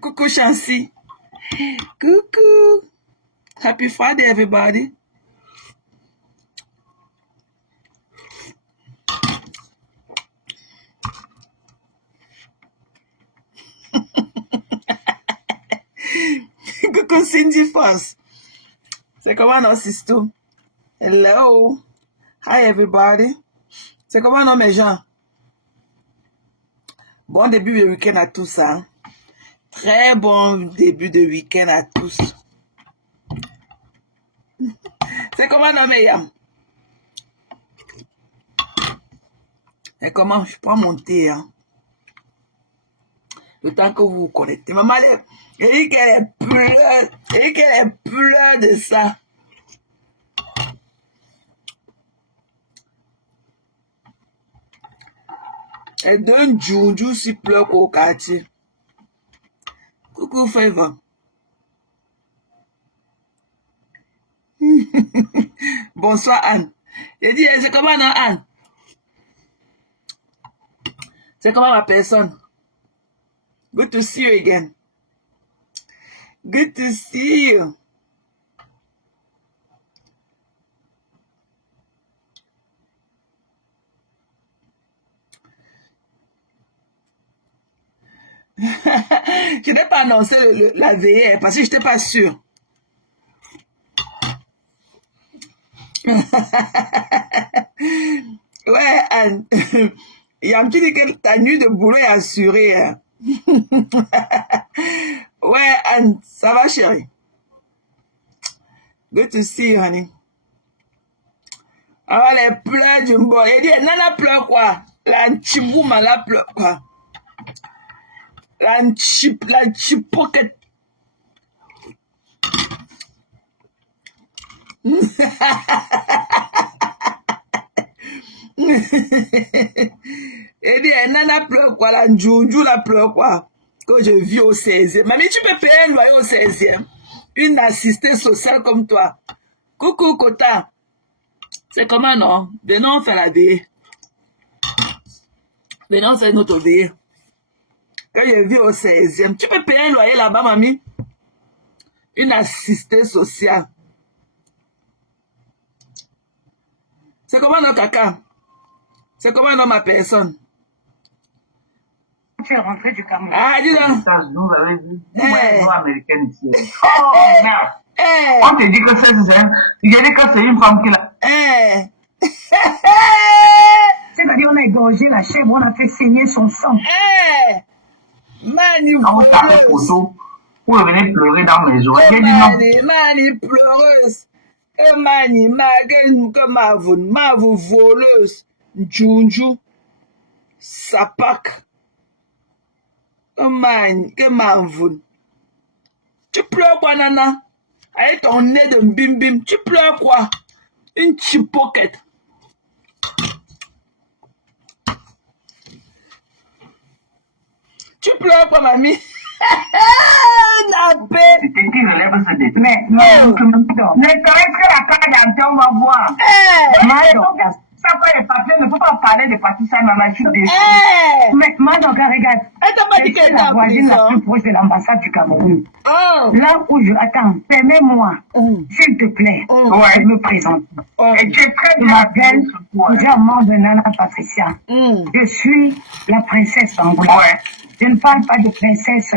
Coucou Chancy. Coucou. Happy Friday, everybody. Coucou Cindy Foss. C'est comment non, Sisto? Hello. Hi, everybody. C'est comment non, mes gens? Bon début de week-end à tous, hein? Très bon début de week-end à tous. C'est comment non, mes yams? Et comment je prends mon thé, hein? Le temps que vous vous connectez. Maman, elle dit qu'elle est pleure de ça. Elle donne Junju si pleure au quartier. Coucou Favor. Bonsoir Anne. Elle dit, c'est comment non Anne? C'est comment ma personne? Good to see you again. Good to see you. Je n'ai pas annoncé la veillée parce que je n'étais pas sûre. Ouais, Anne. Il y a un petit dit que ta nuit de boulot est assurée. Hein. Ouais, Anne, ça va, chérie? Good to see you, honey. Ah, elle pleure du bon. Elle dit, Nana pleure quoi? La Chibouma, la pleure quoi? La chipocket. Elle dit, Nana pleure quoi? La Njoujou la pleure quoi? Que je vis au 16e. Mamie, tu peux payer un loyer au 16e? Une assistée sociale comme toi. Coucou, Kota. C'est comment, non? Venons faire la veillée. Venons faire notre veillée. Quand je vis au 16e, tu peux payer un loyer là-bas, mamie? Une assistée sociale. C'est comment, non, caca? C'est comment, non, ma personne? Tu es rentré du Cameroun. Ah, dis donc. Vous avez vu? Vous américaine ici. Oh, merde. On te dit que c'est une femme qui l'a. C'est-à-dire, on a égorgé la chèvre, on a fait saigner son sang. Manipuleuse. Vous venez pleurer dans mes oreilles. Pleureuse. Ma voleuse. Junju. Sapak. Que m'avoue. Tu pleures quoi, Nana? Avec ton nez de bim bim, tu pleures quoi? Une chipoquette. Tu pleures quoi, mamie? Nabé. C'est qui relève ce détail. Mais, ne caresse que la carte d'entrée, on va voir. Ça pas les papiers, ne faut pas parler de partie ça, maman, je suis déçue. Mais, Madame, regarde. Elle t'a pas dit qu'elle était en voisine la prison. plus proche de l'ambassade du Cameroun. Là où je attends, permets-moi, s'il te plaît, de me présenter. Et tu es très bien. Je m'appelle Diamant de Nana Patricia. Je suis la princesse Bangoula. Je ne parle pas de princesse.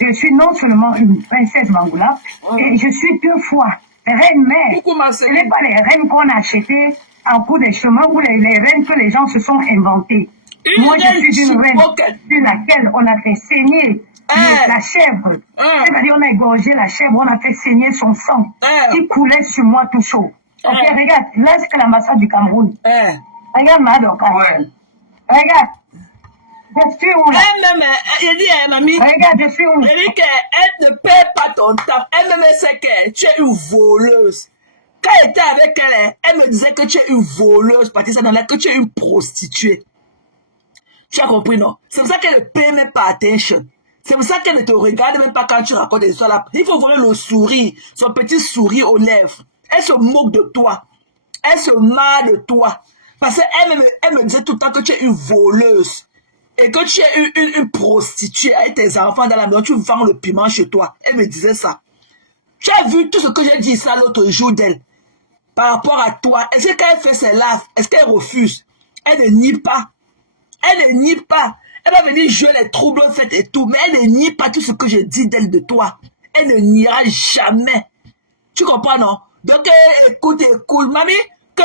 Je suis non seulement une princesse Bangoula, et je suis 2 fois reine-mère. Ce n'est pas les reines qu'on a achetées en cours des chemins ou les reines que les gens se sont inventées. Moi, je suis une reine sur laquelle on a fait saigner la chèvre. C'est-à-dire, on a égorgé la chèvre, on a fait saigner son sang qui coulait sur moi tout chaud. Ok, regarde, là, c'est que l'ambassade du Cameroun. Regarde, Madoka. Regarde. Je suis où là? Elle dit, mamie. Regarde, je suis où? Elle dit qu'elle ne paie pas ton temps. Elle-même sait que tu es une voleuse. Quand elle était avec elle, elle me disait que tu es une voleuse, Patricia, que tu es une prostituée. Tu as compris, non? C'est pour ça qu'elle ne paie même pas attention. C'est pour ça qu'elle ne te regarde même pas quand tu racontes des histoires là. Il faut voir le sourire, son petit sourire aux lèvres. Elle se moque de toi. Elle se marre de toi. Parce qu'elle me disait tout le temps que tu es une voleuse. et que tu es une prostituée avec tes enfants dans la maison, tu vends le piment chez toi. Elle me disait ça. Tu as vu tout ce que j'ai dit ça l'autre jour d'elle par rapport à toi. Est-ce que quand elle fait ses lives, est-ce qu'elle refuse? Elle ne nie pas. Elle ne nie pas. Elle va venir jouer les troubles faits et tout, mais elle ne nie pas tout ce que je dis d'elle de toi. Elle ne niera jamais. Tu comprends, non? Donc, écoute, mamie, que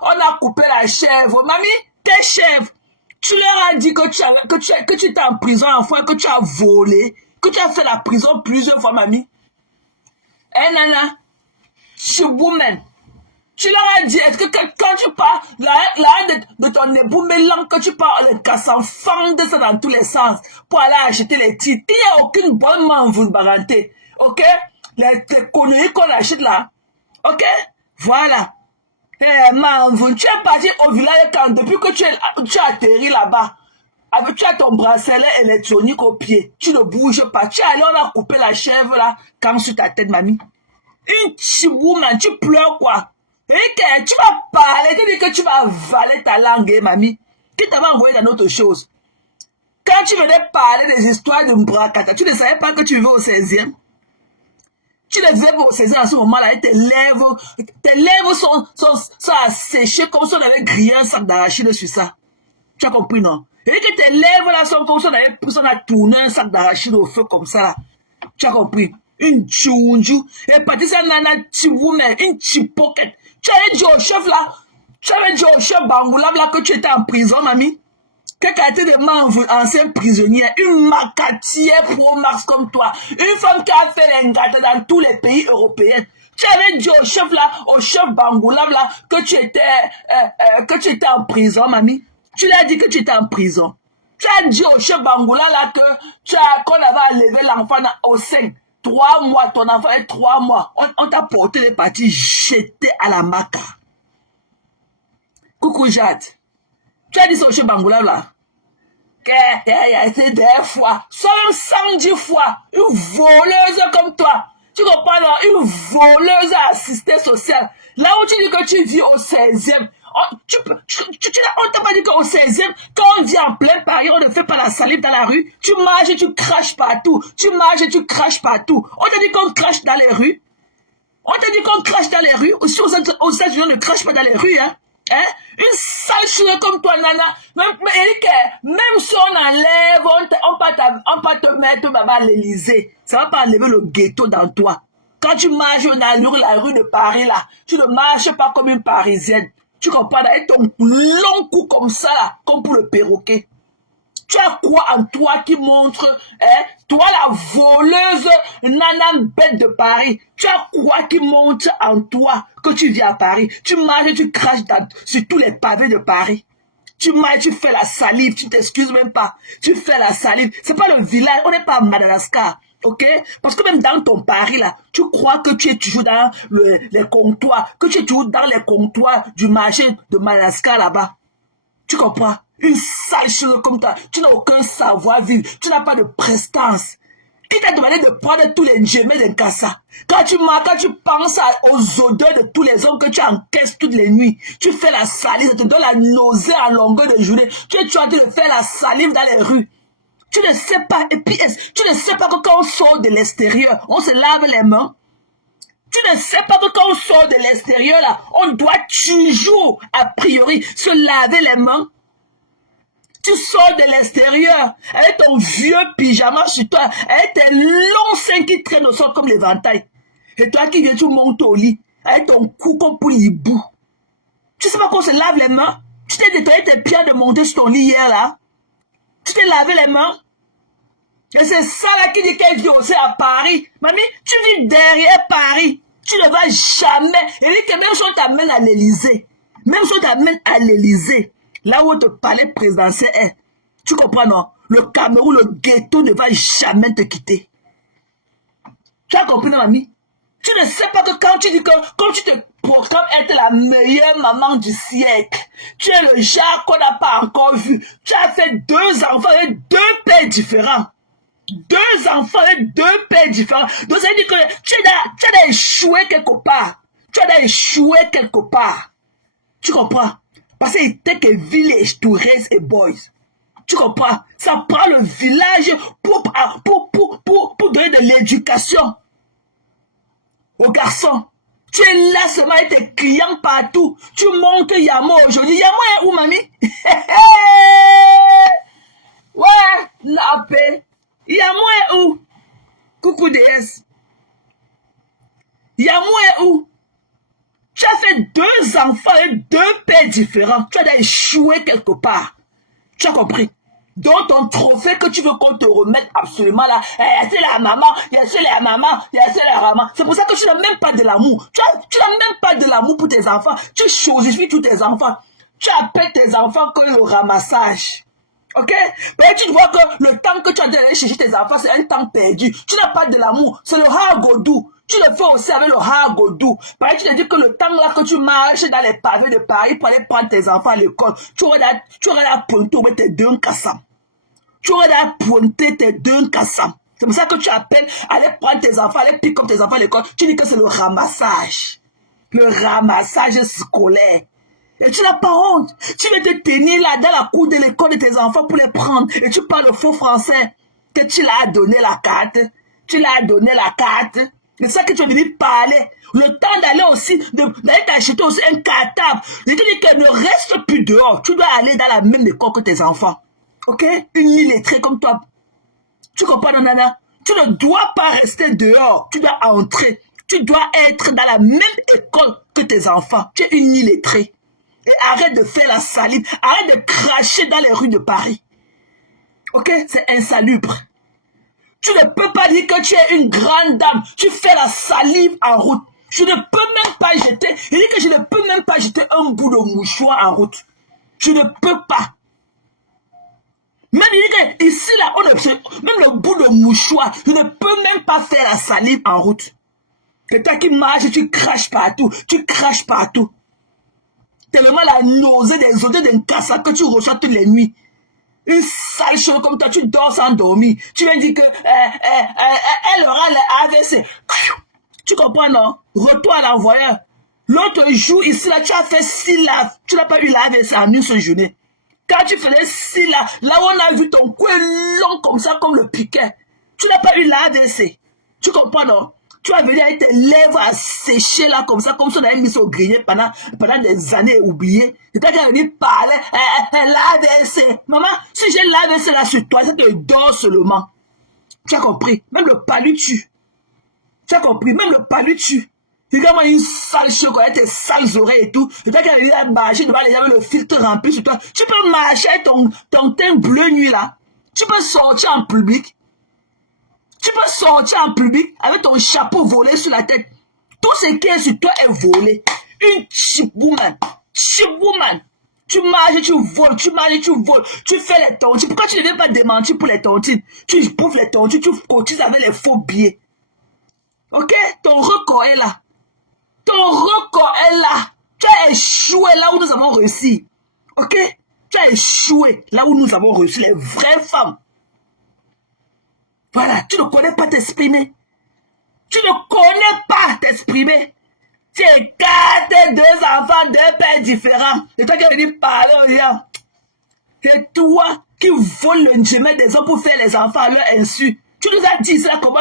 on a coupé la chèvre. Mamie, tes chèvres, tu leur as dit que tu étais en prison enfant, que tu as volé, que tu as fait la prison plusieurs fois, mamie. Nana, je woman. Tu leur as dit, est-ce que quand tu parles, la de ton époux mélange, que tu parles en cassant, fendre ça dans tous les sens pour aller acheter les titres. Il n'y a aucune bonne main vous baranter. Ok? Les conneries qu'on achète là. Ok? Voilà. Tu es parti au village quand, depuis que tu as atterri là-bas. Tu as ton bracelet électronique au pied. Tu ne bouges pas. Tu es allé, on a coupé la chèvre là, comme sur ta tête, mamie. Une chibouma, tu pleures quoi? Et tu vas parler, tu dis que tu vas avaler ta langue, mamie. Qui t'avait envoyé dans autre chose? Quand tu venais parler des histoires de Mbrakata, tu ne savais pas que tu vivais au 16e? Tu ne vivais pas au 16e à ce moment-là, et tes lèvres sont asséchées comme si on avait grillé un sac d'arachide sur ça. Tu as compris, non? Et que tes lèvres là sont comme si on a tourné un sac d'arachide au feu comme ça là. Tu as compris? Une tchunju. Et Patricia Nana Tiwoumé, une chipoquette. Tu avais dit au chef là, tu avais dit au chef Bangoulab là que tu étais en prison, mamie. Quelle qualité de membre, ancien prisonnier, une macatière pro-max comme toi, une femme qui a fait l'ingrat dans tous les pays européens. Tu avais dit au chef là, au chef Bangoulab là, que tu étais en prison, mamie. Tu lui as dit que tu étais en prison. Tu as dit au chef Bangoula là qu'on avait enlevé l'enfant au sein. 3 mois, ton enfant est 3 mois. On t'a porté les parties jetées à la maca. Coucou Jade. Tu as dit ça au chef Bangoula là. C'est des fois, même 110 fois, une voleuse comme toi. Tu comprends là, une voleuse assistée sociale. Là où tu dis que tu vis au 16e. On t'a pas dit qu'au 16e, quand on vit en plein Paris, on ne fait pas la salive dans la rue. Tu marches et tu craches partout. Tu marches et tu craches partout. On t'a dit qu'on crache dans les rues. On t'a dit qu'on crache dans les rues. Aussi aux États-Unis, on ne crache pas dans les rues, hein. Une sale chose comme toi, Nana. Même si on enlève, on peut te mettre à l'Élysée. Ça va pas enlever le ghetto dans toi. Quand tu marches dans la rue de Paris, là, tu ne marches pas comme une Parisienne. Tu comprends, avec ton long cou comme ça, là, comme pour le perroquet. Tu as quoi en toi qui montre, toi la voleuse, nana bête de Paris, tu as quoi qui montre en toi que tu vis à Paris? Tu marches et tu craches sur tous les pavés de Paris. Tu marches, tu fais la salive, tu t'excuses même pas. Tu fais la salive. C'est pas le village, on n'est pas à Madagascar. Ok? Parce que même dans ton Paris, là, tu crois que tu es toujours dans les comptoirs, que tu es toujours dans les comptoirs du marché de Madagascar là-bas. Tu comprends? Une sale chose comme ça. Tu n'as aucun savoir-vivre. Tu n'as pas de prestance. Qui t'a demandé de prendre tous les njemés d'un cassa? Quand tu penses aux odeurs de tous les hommes que tu encaisses toutes les nuits, tu fais la salive, ça te donne la nausée en longueur de journée. Tu es en train de faire la salive dans les rues. Tu ne sais pas, et puis tu ne sais pas que quand on sort de l'extérieur, on se lave les mains. Tu ne sais pas que quand on sort de l'extérieur, là, on doit toujours, a priori, se laver les mains. Tu sors de l'extérieur avec ton vieux pyjama sur toi, avec tes longs seins qui traînent au sol comme l'éventail. Et toi qui viens, tu montes au lit, avec ton cou comme pour l'hibou. Tu sais pas qu'on se lave les mains? Tu t'es nettoyé tes pieds de monter sur ton lit hier, là? Tu t'es lavé les mains? Et c'est ça là qui dit qu'elle vit aussi à Paris. Mamie, tu vis derrière Paris. Tu ne vas jamais. Et dit que même si on t'amène à l'Élysée, là où ton palais présidentiel est, tu comprends, non? Le Cameroun, le ghetto ne va jamais te quitter. Tu as compris, non, mamie? Tu ne sais pas que quand tu dis que, comme tu te proclames être la meilleure maman du siècle, tu es le genre qu'on n'a pas encore vu. Tu as fait 2 enfants avec 2 pères différents. 2 enfants avec 2 pères différents. Donc ça veut dire que tu as échoué quelque part. Tu comprends? Parce qu'il était que village to raise a boys. Tu comprends? Ça prend le village pour donner de l'éducation aux garçons. Tu es là seulement avec tes clients partout. Tu montes Yamo aujourd'hui. Yamo est où, mamie? Ouais, la paix. Yamo est où? Coucou DS. Yamo est où? Tu as fait 2 enfants et 2 pères différents. Tu as échoué quelque part. Tu as compris? Donc ton trophée que tu veux qu'on te remette absolument là, c'est la maman, c'est la maman, c'est la maman. C'est pour ça que tu n'as même pas de l'amour. Tu n'as même pas de l'amour pour tes enfants. Tu chosifies tous tes enfants. Tu appelles tes enfants que le ramassage. Ok? Mais tu vois que le temps que tu as d'aller chercher tes enfants, c'est un temps perdu. Tu n'as pas de l'amour. C'est le hagodou. Tu le fais aussi avec le hagodou. Par exemple, tu te dis que le temps là que tu marches dans les pavés de Paris pour aller prendre tes enfants à l'école, tu aurais la pointer avec tes 2 cassams. Tu aurais la pointer tes 2 cassams. C'est pour ça que tu appelles, aller prendre tes enfants, aller piquer comme tes enfants à l'école. Tu dis que c'est le ramassage. Le ramassage scolaire. Et tu n'as pas honte. Tu veux te tenir là dans la cour de l'école de tes enfants pour les prendre. Et tu parles faux français. Que tu l'as donné la carte. Tu l'as donné la carte. C'est ça que tu es venu parler. Le temps d'aller aussi, d'aller t'acheter aussi un cartable. Je te dis que ne reste plus dehors. Tu dois aller dans la même école que tes enfants. Ok? Une illettrée comme toi. Tu comprends, Nana? Tu ne dois pas rester dehors. Tu dois entrer. Tu dois être dans la même école que tes enfants. Tu es une illettrée. Et arrête de faire la salive. Arrête de cracher dans les rues de Paris. Ok? C'est insalubre. Tu ne peux pas dire que tu es une grande dame. Tu fais la salive en route. Je ne peux même pas jeter. Il dit que je ne peux même pas jeter un bout de mouchoir en route. Je ne peux pas. Même il dit que ici, là, même le bout de mouchoir, je ne peux même pas faire la salive en route. C'est toi qui marches, tu craches partout. Tu craches partout. Tellement la nausée des odeurs d'un cassa que tu reçois toutes les nuits. Une sale chose comme toi, tu dors sans dormir. Tu viens dire que elle aura le AVC. Tu comprends, non? Retour à l'envoyeur. L'autre jour, ici, là, tu as fait 6 laves. Tu n'as pas eu l'AVC en une seule journée. Quand tu faisais 6 laves, là où on a vu ton cou long comme ça, comme le piquet, tu n'as pas eu l'AVC. Tu comprends, non? Tu vas venir avec tes lèvres à sécher là comme ça, comme si on avait mis ça au grenier pendant des années oubliées. Et quand tu vas venir parler, l'AVC. Maman, si j'ai l'AVC là sur toi, ça te dort seulement. Tu as compris? Même le palu tue. Tu as compris? Même le palu tue. Regarde-moi une sale chose avec tes sales oreilles et tout. Et toi qui vas venir marcher devant les gens avec le filtre rempli sur toi. Tu peux marcher avec ton teint bleu nuit là. Tu peux sortir en public. Tu peux sortir en public avec ton chapeau volé sur la tête. Tout ce qui est sur toi est volé. Une cheap woman. Cheap woman. Tu marches, tu voles, tu marches, tu voles. Tu fais les tontines. Pourquoi tu ne viens pas démentir pour les tontines? Tu bouffes les tontines, tu cotises avec les faux billets. Ok? Ton record est là. Ton record est là. Tu as échoué là où nous avons réussi. Ok? Tu as échoué là où nous avons réussi. Les vraies femmes. Voilà, tu ne connais pas t'exprimer. Tu ne connais pas t'exprimer. Tu es 4, 2 enfants, 2 pères différents. Et toi qui es venu parler aux gens. C'est toi qui voles le njemé des hommes pour faire les enfants à leur insu. Tu nous as dit cela comment.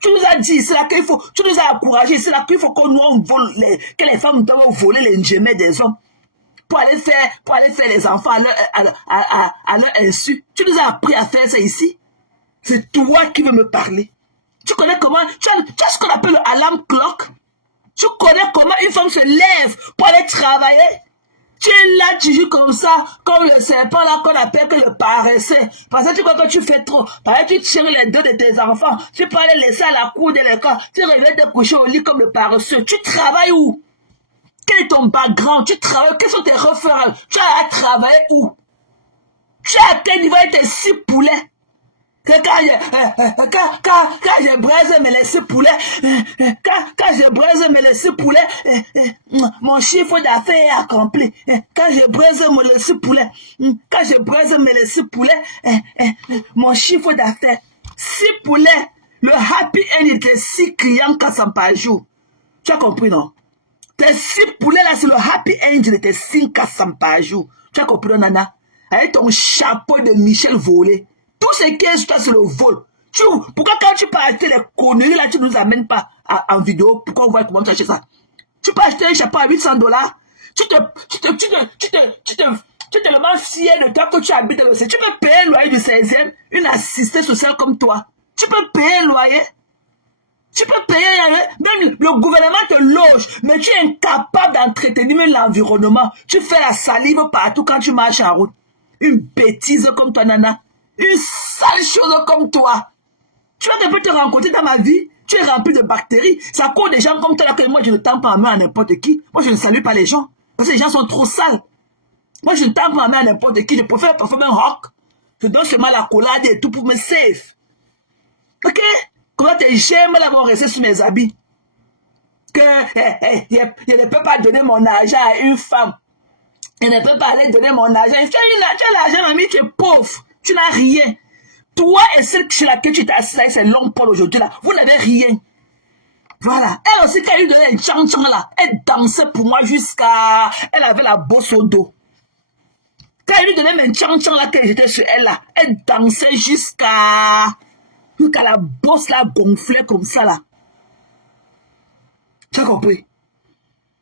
Tu nous as dit cela qu'il faut. Tu nous as encouragé cela qu'il faut qu'on nous vole que les femmes doivent voler les njemé des hommes. Pour aller faire les enfants à leur insu. Tu nous as appris à faire ça ici. C'est toi qui veux me parler. Tu connais comment, tu as ce qu'on appelle le alarm clock. Tu connais comment une femme se lève pour aller travailler. Tu es là, tu joues comme ça, comme le serpent là qu'on appelle que le paresseux. Parce que tu crois que tu fais trop. Parce que tu tires les deux de tes enfants. Tu peux aller laisser à la cour de l'école. Tu reviens te coucher au lit comme le paresseux. Tu travailles où? Quel est ton background? Tu travailles, quels sont tes références? Tu as à travailler où? Tu as à quel niveau tes 6 poulets? Quand je braise mes laissés poulets, quand je braise mes laissés poulets, mon chiffre d'affaires est accompli. Quand je braise mes laissés poulets, quand je braise mes laissés poulets, mon chiffre d'affaires, 6 poulets, le happy end était 6 clients par jour. Tu as compris, non? Tes 6 poulets là, c'est le happy end était 5 par jour. Tu as compris, Nana? avec ton chapeau de Michel volé. Tout ce qui est sur toi, c'est le vol. Pourquoi quand tu peux acheter les conneries, là, tu ne nous amènes pas en vidéo? Pourquoi on voit comment tu achètes ça? Tu peux acheter un chapeau à $800. Tu es tellement fier de toi que tu habites dans le 16e. Tu peux payer le loyer du 16e, une assistée sociale comme toi. Tu peux payer le loyer. Tu peux payer, même le gouvernement te loge, mais tu es incapable d'entretenir même l'environnement. Tu fais la salive partout quand tu marches en route. Une bêtise comme toi, Nana. Une sale chose comme toi. Tu vas peut te rencontrer dans ma vie. Tu es rempli de bactéries. C'est à cause des gens comme toi là que moi je ne tends pas en main à n'importe qui. Moi je ne salue pas les gens. Parce que les gens sont trop sales. Moi je ne tends pas en main à n'importe qui. Je préfère parfois un rock. Je donne seulement la collade et tout pour me save. Ok? Comment j'aime l'avoir resté sur mes habits. Que je ne peux pas donner mon argent à une femme. Je ne peux pas aller donner mon argent. Tu as l'argent, mamie, tu es pauvre. Tu n'as rien. Toi et celle chez laquelle tu t'es assis, c'est l'homme Paul aujourd'hui là. Vous n'avez rien. Voilà. Elle aussi, quand elle lui donnait un tchan-tchan là, elle dansait pour moi jusqu'à... Elle avait la bosse au dos. Quand elle lui donnait un tchan-tchan là, quand j'étais chez elle là, elle dansait jusqu'à la bosse là gonflait comme ça là. Tu as compris?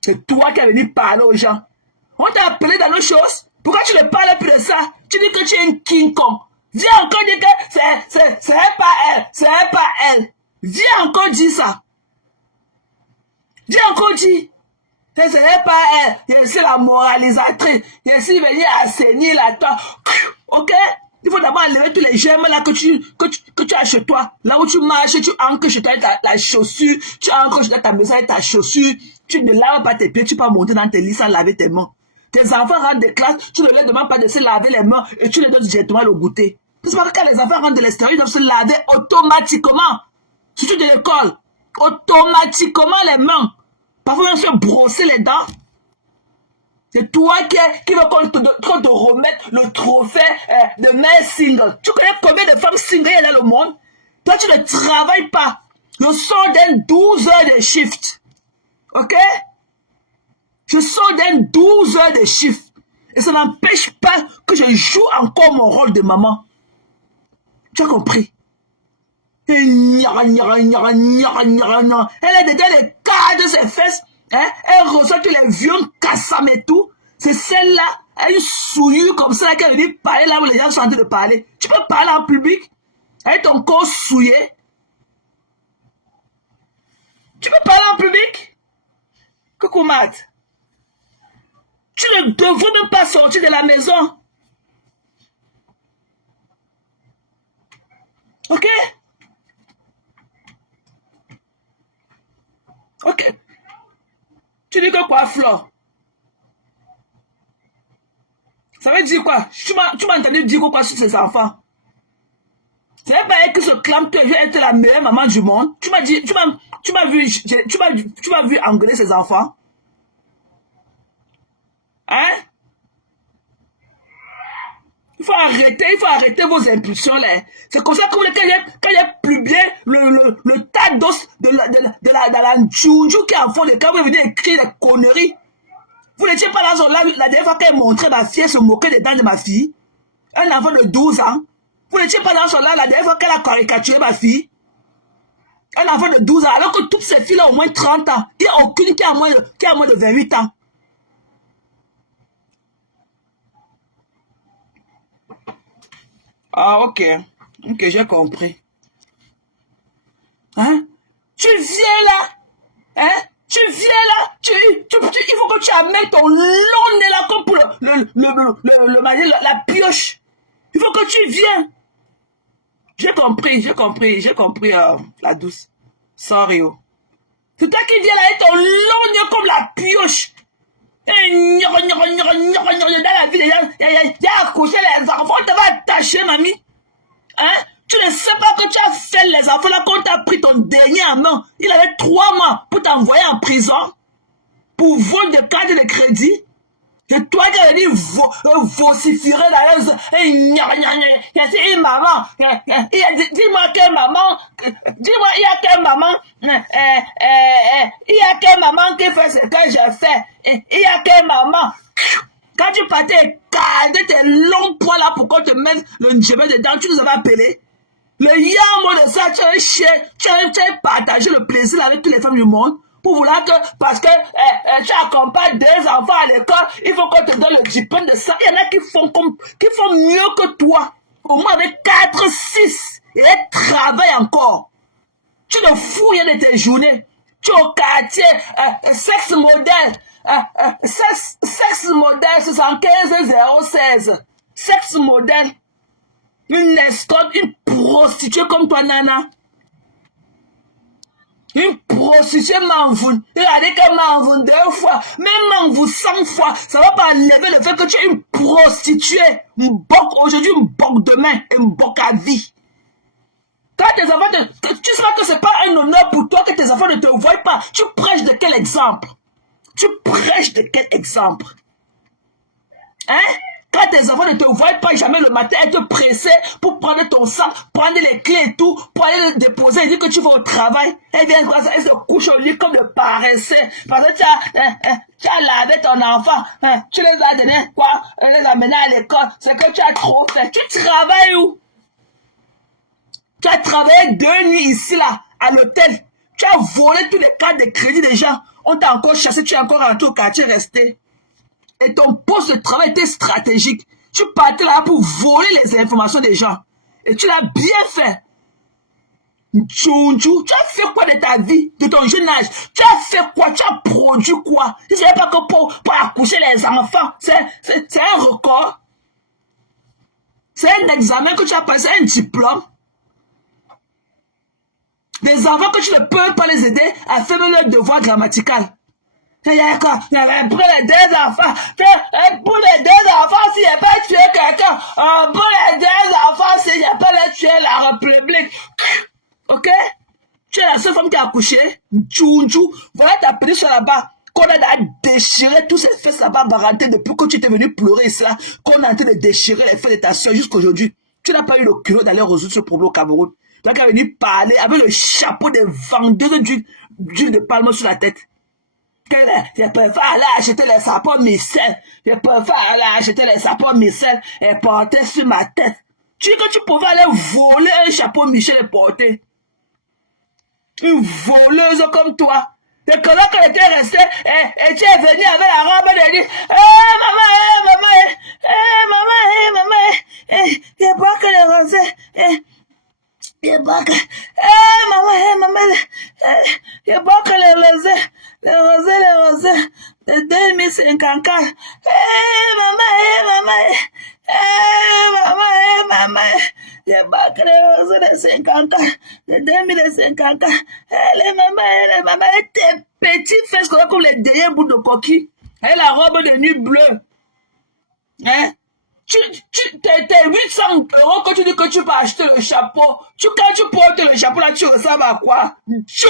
C'est toi qui es venu parler aux gens. On t'a appelé dans nos choses. Pourquoi tu ne parles plus de ça? Tu dis que tu es un King Kong. Viens encore dire que c'est pas elle. C'est pas elle. Viens encore dire ça. Viens encore dire. C'est pas elle. Je suis la moralisatrice. Je suis venue assainir la toi. Ok? Il faut d'abord enlever tous les gemmes là que tu as chez toi. Là où tu marches, tu ancres chez toi la chaussure. Tu ancres chez toi ta maison avec ta chaussure. Tu ne laves pas tes pieds. Tu peux monter dans tes lits sans laver tes mains. Tes enfants rentrent de classe. Tu ne leur demandes pas de se laver les mains et tu les donnes directement le goûter. C'est parce que quand les enfants rentrent de l'extérieur, ils doivent se laver automatiquement. Surtout de l'école. Automatiquement les mains. Parfois, on se brosser les dents. C'est toi qui veux qu'on te remette le trophée de mère single. Tu connais combien de femmes singles il y a dans le monde? Toi, tu ne travailles pas. Je sors d'un 12 heures de shift. Ok? Je sors d'un 12 heures de shift. Et ça n'empêche pas que je joue encore mon rôle de maman. Tu as compris? Elle a déjà les cas de ses fesses. Hein? Elle reçoit tous les vieux cassam et tout. C'est celle-là, elle souillure comme ça, qu'elle veut parler là où les gens sont en train de parler. Tu peux parler en public avec ton corps souillé. Tu peux parler en public. Coucou Matt. Tu ne devrais même pas sortir de la maison. Ok? Ok. Tu dis que quoi, Flore? Ça veut dire quoi? Tu m'as entendu dire quoi sur ces enfants? C'est pas elle qui se clame que je vais être la meilleure maman du monde. Tu m'as vu engueuler ces enfants? Hein? Il faut arrêter vos impulsions là. C'est comme ça que quand il y a publié le tas d'os de la Njoujou qui est en fond de quand vous venez écrire des conneries. Vous n'étiez pas là la dernière fois qu'elle montrait ma fille se moquer des dents de ma fille. Un enfant de 12 ans. Vous n'étiez pas là la dernière fois qu'elle a caricaturé ma fille. Un enfant de 12 ans. Alors que toutes ces filles ont au moins 30 ans. Il n'y a aucune qui a moins de 28 ans. Ah, ok. Ok, j'ai compris. Hein? Tu viens là. Hein? Tu viens là. Il faut que tu amènes ton long nez là comme pour la pioche. Il faut que tu viennes. J'ai compris, la douce. Sorry, oh. C'est toi qui viens là avec ton long nez comme la pioche. Et dans la vie, il y a accouché les enfants, tu vas attacher, mamie. Hein? Tu ne sais pas que tu as fait les enfants là quand tu as pris ton dernier en main. Il avait 3 mois pour t'envoyer en prison pour vol de carte de crédit. C'est toi qui as dit vociférer dans les... C'est une maman. Dis-moi quelle maman... Dis-moi, il y a quelle maman... Il y a quelle maman qui fait ce que j'ai fait. Il y a quelle maman... Quand tu partais garder tes longs poils là pour qu'on te mette le njebe dedans, tu nous avais appelé. Le yamo de ça, tu as un chien, tu as partagé le plaisir avec toutes les femmes du monde. Pour vouloir que, parce que tu accompagnes des enfants à l'école, il faut qu'on te donne le diplôme de ça. Il y en a qui font mieux que toi. Au moins avec 4, 6. Et elles travaillent encore. Tu ne fous rien de tes journées. Tu es au quartier, sexe modèle. Sexe modèle 75 016. Sexe modèle. Une escorte, une prostituée comme toi, Nana. Une prostituée m'envoue. Regardez qu'elle m'envoue 2 fois. Même m'envoue 100 fois. Ça ne va pas enlever le fait que tu es une prostituée. M'boc aujourd'hui, m'boc demain. Et m'boc à vie. Quand tes enfants tu sais que c'est pas un honneur pour toi que tes enfants ne te voient pas. Tu prêches de quel exemple? Tu prêches de quel exemple? Hein? Quand tes enfants ne te voient pas jamais le matin, être pressés pour prendre ton sang, prendre les clés et tout, pour aller le déposer et dire que tu vas au travail. Elle vient grâce à elle se couche au lit comme de paresseux. Parce que tu as lavé ton enfant. Hein? Tu les as donné quoi? Les as amenés à l'école. C'est que tu as trop fait. Tu travailles où? Tu as travaillé 2 nuits ici, là, à l'hôtel. Tu as volé tous les cartes de crédit des gens. On t'a encore chassé, tu es encore rentré au quartier resté. Et ton poste de travail était stratégique. Tu partais là pour voler les informations des gens. Et tu l'as bien fait. Tchou, tu as fait quoi de ta vie, de ton jeune âge? Tu as fait quoi? Tu as produit quoi? Tu ne savais pas que pour accoucher les enfants, c'est un record. C'est un examen que tu as passé, un diplôme. Des enfants que tu ne peux pas les aider à faire leur devoir grammatical. Il y a quoi? Il y a pour les 2 enfants. Pour les 2 enfants, si je peux tuer quelqu'un. Pour les 2 enfants, si je peux les tuer la République. Ok? Tu es la seule femme qui a accouché. Tchou. Voilà ta petite soeur là-bas. Qu'on a déchiré tous ces fesses là-bas barantés depuis que tu étais venu pleurer ça. Qu'on a en train de déchirer les fesses de ta soeur jusqu'aujourd'hui. Tu n'as pas eu le culot d'aller résoudre ce problème au Cameroun. Tu as venu parler avec le chapeau des vendeuses d'huile de palme sur la tête. Je préfère aller acheter les sapons micelles. Je préfère aller acheter les sapons micelles et porter sur ma tête. Tu dis que tu pouvais aller voler un chapeau Michel et porter. Une voleuse comme toi. Et que là, quand elle était restée, et tu es venu avec la robe de dire, maman, je bois que les rosés, je bois que, maman, je bois que les rosés, de 2054. Maman, je bois que les rosés de 54, de 2054. Maman, tes petites fesses comme les derniers bouts de coquille. Et la robe de nuit bleue. Hein? T'es 800 € que tu dis que tu vas acheter le chapeau. Quand tu portes le chapeau là, tu ressembles à quoi? Tchou.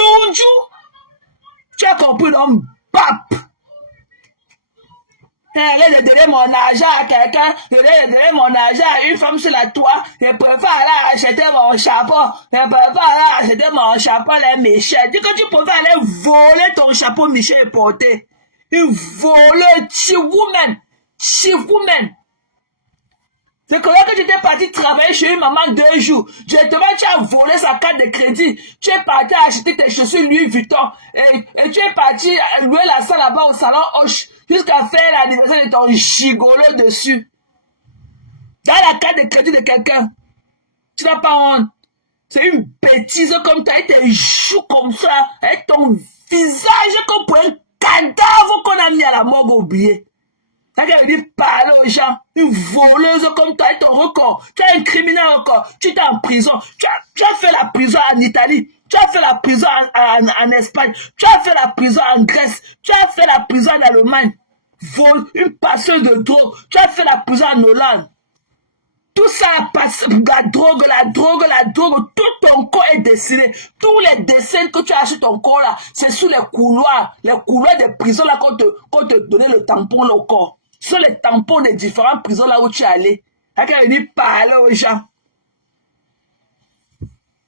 Tu as compris, donc, bap! Arrête de donner mon argent à quelqu'un, de donner mon argent à une femme sur la toit. Je préfère aller acheter mon chapeau. Je préfère aller acheter mon chapeau, les Michel. Dis que tu préfères aller voler ton chapeau Michel et porter. Une voleuse, chiwoman. C'est que là que tu étais parti travailler chez une maman 2 jours, directement tu as volé sa carte de crédit, tu es parti acheter tes chaussures Louis Vuitton, et tu es parti louer la salle là-bas au salon Hoche, jusqu'à faire l'anniversaire de ton gigolo dessus. Dans la carte de crédit de quelqu'un. Tu n'as pas honte. C'est une bêtise comme tu as tes joues comme ça, et ton visage comme pour un cadavre qu'on a mis à la morgue oublié. Ça veut dire parler aux gens, une voleuse comme toi et ton record. Tu es un criminel encore. Tu es en prison. Tu as fait la prison en Italie. Tu as fait la prison en Espagne. Tu as fait la prison en Grèce. Tu as fait la prison en Allemagne. Une passeuse de drogue. Tu as fait la prison en Hollande. Tout ça, la drogue, tout ton corps est dessiné. Tous les dessins que tu as sur ton corps là, c'est sous les couloirs des prisons là qu'on te donnait le tampon là, au corps. Ce sont les tampons des différentes prisons là où tu es allé. Elle a venir parler aux gens.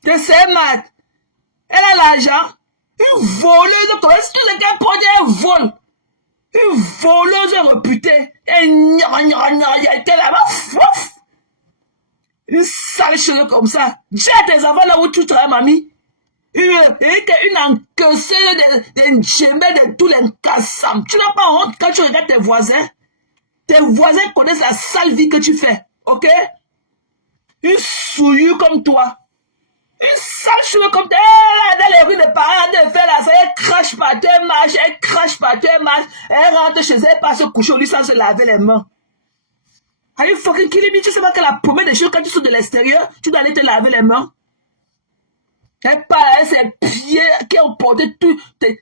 Tu sais, Matt, elle a l'argent. Une voleuse, comment est-ce que quelqu'un prend un vol? Une voleuse réputée. Elle était là-bas. Une sale chose comme ça. J'ai tes enfants là où tu travailles, mamie. Une encaisseuse de djembé de tous les cassams. Tu n'as pas honte quand tu regardes tes voisins. Tes voisins connaissent la sale vie que tu fais. Ok? Une souillure comme toi. Une sale chose comme toi. Dans les rues de Paris, elle fait la elle crache partout, elle marche, elle crache partout, elle marche. Elle rentre chez elle, elle passe se coucher au lit sans se laver les mains. Are you fucking kidding me? Tu sais pas que la première des choses, quand tu sors de l'extérieur, tu dois aller te laver les mains. Elle parle, ses pieds qui ont porté tout, les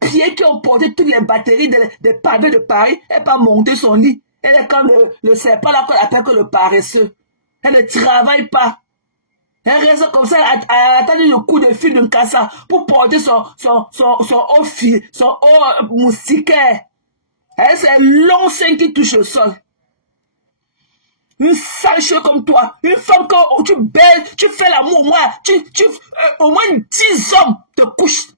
pieds qui ont porté toutes les batteries des pavés de Paris. Elle pas monter son lit. Elle est comme le serpent là qu'on appelle que le paresseux. Elle ne travaille pas. Elle reste comme ça, elle attend le coup de fil d'un cassa pour porter son haut fil, son haut moustiquaire. Elle, c'est long sein qui touche le sol. Une sale chose comme toi, une femme que tu baises, tu fais l'amour, au moins 10 hommes te couchent,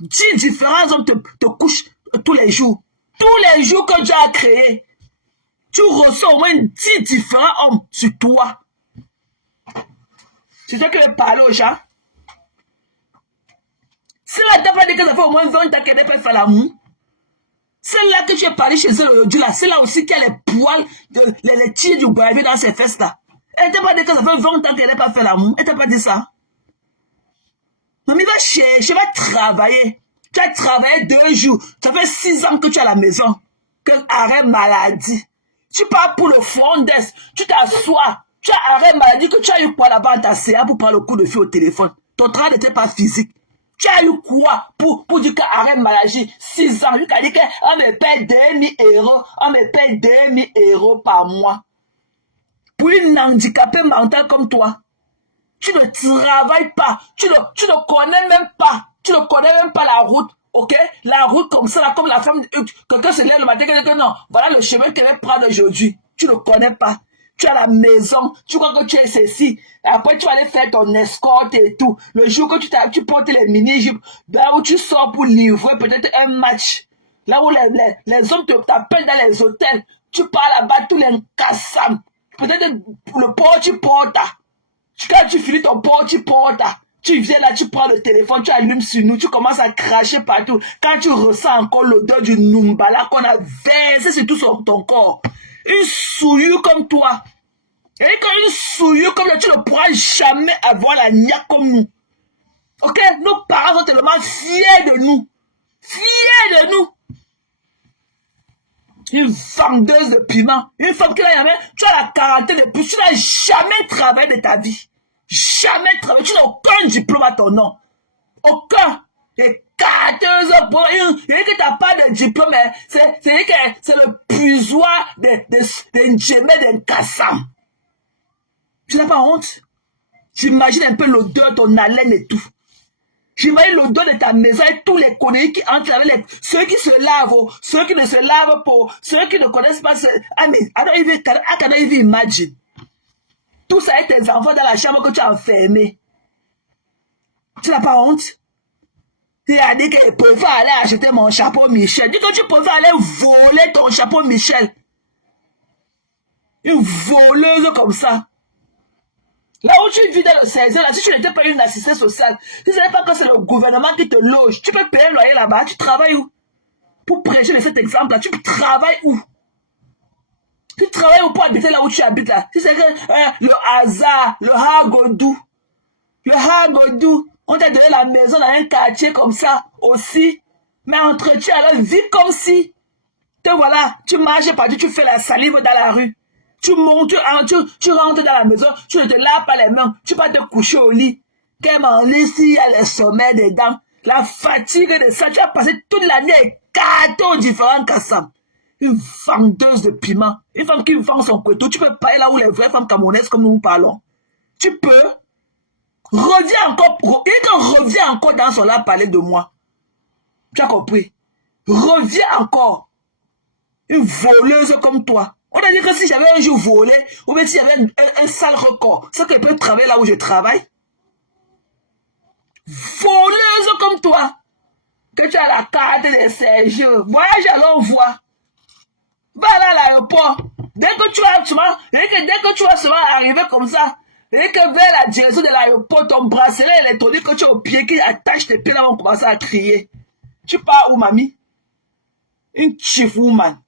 10 différents hommes te couchent tous les jours. Tous les jours que Dieu a créé, tu reçois au moins 10 différents hommes sur toi. C'est ça que je parle aux gens. Si la dame a dit que ça fait au moins 20 ans qu'elle n'a pas fait l'amour, c'est là que tu es parlé chez elle aujourd'hui là. C'est là aussi qu'il y a les poils, les tirs du bois dans ses fesses là. Elle t'a pas dit que ça fait 20 ans qu'elle n'a pas fait l'amour. Elle t'a pas dit ça. Mamie va chercher, va travailler. Tu as travaillé 2 jours. Ça fait 6 ans que tu es à la maison. Que arrêt maladie. Tu pars pour le front desk. Tu t'assois. Tu as arrêt maladie que tu as eu quoi là-bas dans ta CA pour prendre le coup de fil au téléphone. Ton travail n'était pas physique. Tu as eu quoi pour dire qu'arrête maladie 6 ans. Tu as dit qu'on me paye 2000 €. On me paye 2000 € par mois. Pour une handicapée mentale comme toi. Tu ne travailles pas. Tu ne connais même pas. Tu ne connais même pas la route. Ok? La route comme ça, là, comme la femme. Quelqu'un se lève le matin et dit non. Voilà le chemin qu'elle va prendre aujourd'hui. Tu ne connais pas. Tu es à la maison, tu crois que tu es ceci. Après, tu vas aller faire ton escorte et tout. Le jour que tu portes les mini-jupes, là où tu sors pour livrer peut-être un match. Là où les hommes t'appellent dans les hôtels. Tu pars là-bas, tous les cassams. Peut-être le porte-porte. Quand tu finis ton porte-porte, tu viens là, tu prends le téléphone, tu allumes sur nous, tu commences à cracher partout. Quand tu ressens encore l'odeur du Numbala qu'on a versé sur tout sur ton corps. Une souillure comme toi. Et quand une souillure comme toi, tu ne pourras jamais avoir la niaque comme nous. Ok? Nos parents sont tellement fiers de nous. Fiers de nous. Une vendeuse de piment. Une femme qui n'a jamais... Tu as la quarantaine de plus. Tu n'as jamais travaillé de ta vie. Jamais travaillé. Tu n'as aucun diplôme à ton nom. Aucun. Et 14 ans pour une que tu n'as pas de diplôme, c'est le puisoir d'un djemé d'un cassam. Tu n'as pas honte? J'imagine un peu l'odeur de ton haleine et tout. J'imagine l'odeur de ta maison et tous les conneries qui entrent avec ceux qui se lavent, ceux qui ne se lavent pas, ceux qui ne connaissent pas. I cannot even imagine. Tout ça est tes enfants dans la chambre que tu as enfermé. Tu n'as pas honte? Tu as dit que je pouvais aller acheter mon chapeau Michel. Dis que tu pouvais aller voler ton chapeau Michel. Une voleuse comme ça. Là où tu vis dans le 16e, là, si tu n'étais pas une assistante sociale, si ce n'est pas que c'est le gouvernement qui te loge, tu peux payer le loyer là-bas, tu travailles où? Pour prêcher de cet exemple-là, tu travailles où? Tu travailles où pour habiter là où tu habites là? Si c'est le hasard, le hagodou. Le hagodou. On t'a donné la maison dans un quartier comme ça aussi. Mais entretien, alors vis comme si. Te voilà, tu marches partout, tu fais la salive dans la rue. Tu montes, tu rentres dans la maison, tu ne te laves pas les mains, tu vas te coucher au lit. Qu'elle m'en laisse, il y a les sommets dedans. La fatigue de ça, tu as passé toute l'année avec 14 différents cassams. Une vendeuse de piment. Une femme qui vend son couteau. Tu peux pas aller là où les vraies femmes camerounaises comme nous parlons. Tu peux. Reviens encore dans son là parler de moi. Tu as compris? Reviens encore. Une voleuse comme toi. On a dit que si j'avais un jour volé, ou bien si j'avais un sale record, c'est que je peux travailler là où je travaille. Voleuse comme toi. que tu as la carte de séjour. Voyage à l'envoi. Va là à l'aéroport. Dès que tu vas seulement arriver comme ça, et que vers la direction de l'aéroport, ton bracelet électronique que tu as au pied qui attache tes pieds là vont commencer à crier. Tu pars où, mamie? Une chief woman.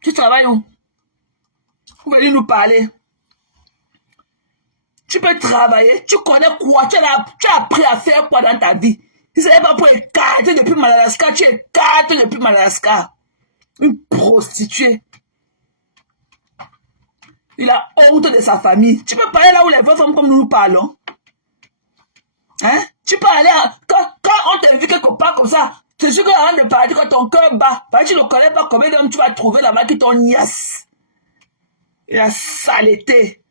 Tu travailles où? Vous venez nous parler. Tu peux travailler. Tu connais quoi? Tu as appris à faire quoi dans ta vie? Si ce n'est pas pour écarter depuis Madagascar, tu écartes depuis Madagascar. Une prostituée. Il a honte de sa famille. Tu peux parler là où les vraies femmes comme nous parlons. Hein? Tu peux aller quand on t'invite quelque part comme ça, c'est sûr qu'avant de partir, quand ton cœur bat, parce que tu ne connais pas combien d'hommes tu vas trouver là-bas qui t'ont niasse. Il a saleté.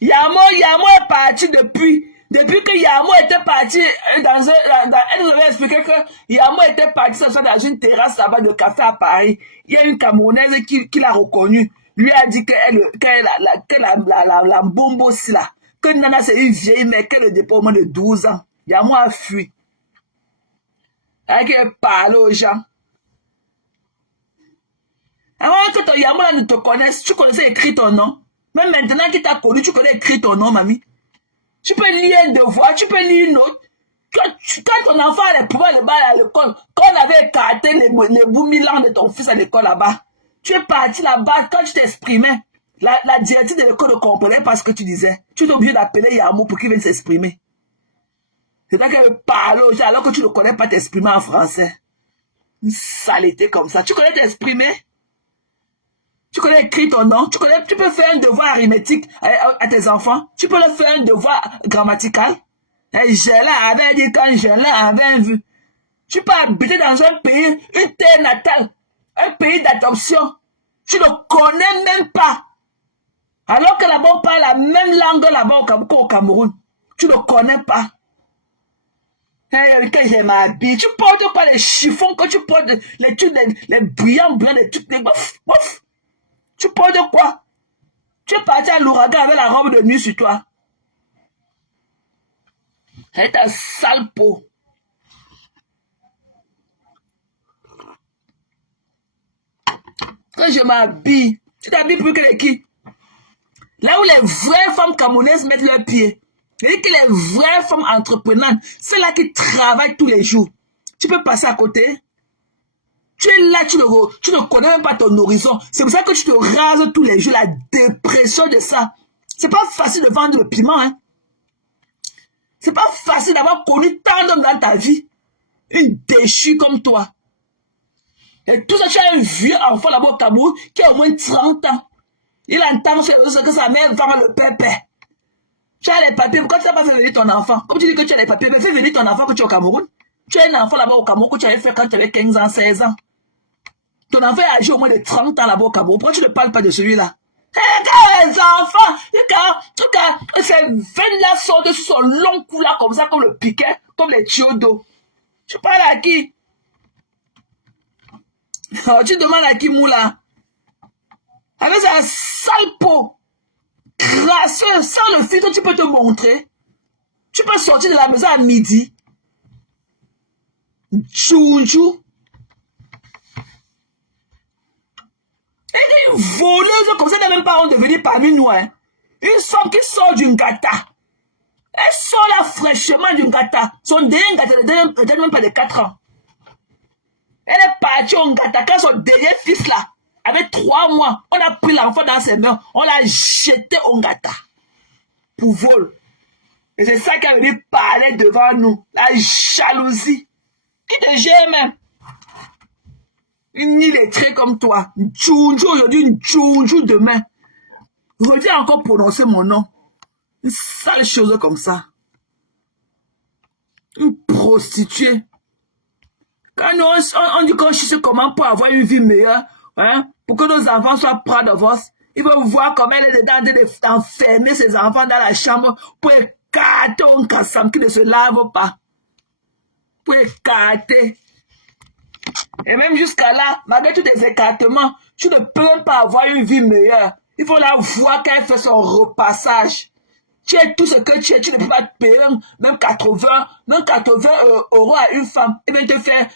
Yamo est parti depuis que Yamo était parti elle nous avait expliqué que Yamo était parti dans une terrasse là-bas de café à Paris. Il y a une Camerounaise qui l'a reconnue. Lui a dit que la bombe aussi là, que Nana c'est une vieille mais qu'elle est depuis au moins de 12 ans. Yamo a fui. Avec elle parle aux gens. Avant que ton Yamo là ne te connaisse, tu connaissais écrit ton nom. Même maintenant qu'il t'a connu, tu connais écrit ton nom, mamie. Tu peux lire un devoir, tu peux lire une autre. Quand ton enfant allait pouvoir le bas à l'école, quand on avait écarté les bouts 1000 ans de ton fils à l'école là-bas, tu es parti là-bas, quand tu t'exprimais, la directrice de l'école ne comprenait pas ce que tu disais. Tu es obligé d'appeler Yamo pour qu'il vienne s'exprimer. C'est là qu'elle parle aux gens alors que tu ne connais pas t'exprimer en français. Une saleté comme ça. Tu connais t'exprimer? Tu connais écrire ton nom, tu peux faire un devoir arithmétique à tes enfants, tu peux leur faire un devoir grammatical. Et Gélin avait dit quand Gélin avait vu. Tu peux habiter dans un pays, une terre natale, un pays d'adoption. Tu ne connais même pas. Alors que là-bas on parle la même langue là-bas qu'au Cameroun. Tu ne connais pas. Quand j'ai ma bille, tu portes pas les chiffons que tu portes, les trucs, les brillants blancs, les trucs, les bof. Tu portes de quoi? Tu es parti à l'ouragan avec la robe de nuit sur toi. C'est ta sale peau. Quand je m'habille, tu t'habilles plus que qui? Là où les vraies femmes camerounaises mettent leurs pieds. C'est-à-dire que les vraies femmes entreprenantes, c'est là qui travaillent tous les jours. Tu peux passer à côté. Tu es là, tu ne connais même pas ton horizon. C'est pour ça que tu te rases tous les jours, la dépression de ça. C'est pas facile de vendre le piment, hein. C'est pas facile d'avoir connu tant d'hommes dans ta vie. Une déchue comme toi. Et tout ça, tu as un vieux enfant là-bas au Cameroun qui a au moins 30 ans. Il entend sur les réseaux que sa mère vend le pépé. Tu as les papiers, pourquoi tu n'as pas fait venir ton enfant? Comme tu dis que tu as les papiers, mais fais venir ton enfant que tu es au Cameroun. Tu as un enfant là-bas au Cameroun que tu avais fait quand tu avais 15 ans, 16 ans. Ton enfant a agi au moins de 30 ans là-bas au Cameroun. Pourquoi tu ne parles pas de celui-là? Quand les enfants, quand ces veines-là sortent sur son long cou là, comme ça, comme le piquet, comme les tuyaux d'eau. Tu parles à qui? Tu demandes à qui, Moula? Avec sa sale peau, crasseuse, sans le filtre, tu peux te montrer. Tu peux sortir de la maison à midi. Tchou. Et une voleuse comme ça n'a même pas honte de venir parmi nous. Hein. Une femme qui sort d'une gata. Elle sort là fraîchement d'une gata. Son dernier gata ne donne même pas de 4 ans. Elle est partie au gata quand son dernier fils là avait 3 mois. On a pris l'enfant dans ses mains. On l'a jeté au gata. Pour vol. Et c'est ça qui a venu parler devant nous. La jalousie. Qui te gère même? Une illettrée comme toi. Une tchounjou aujourd'hui, une tchounjou demain. Je veux encore prononcer mon nom. Une sale chose comme ça. Une prostituée. Quand on dit qu'on cherche comment pour avoir une vie meilleure, hein, pour que nos enfants soient proud of us, ils veulent voir comment elle est dedans d'enfermer ses enfants dans la chambre pour écarter un cassam qui ne se lave pas. Pour écarter. Et même jusqu'à là, malgré tous les écartements, tu ne peux même pas avoir une vie meilleure. Il faut la voir quand elle fait son repassage. Tu es tout ce que tu es, tu ne peux pas te payer même 80 euros à une femme. Et bien, te faire,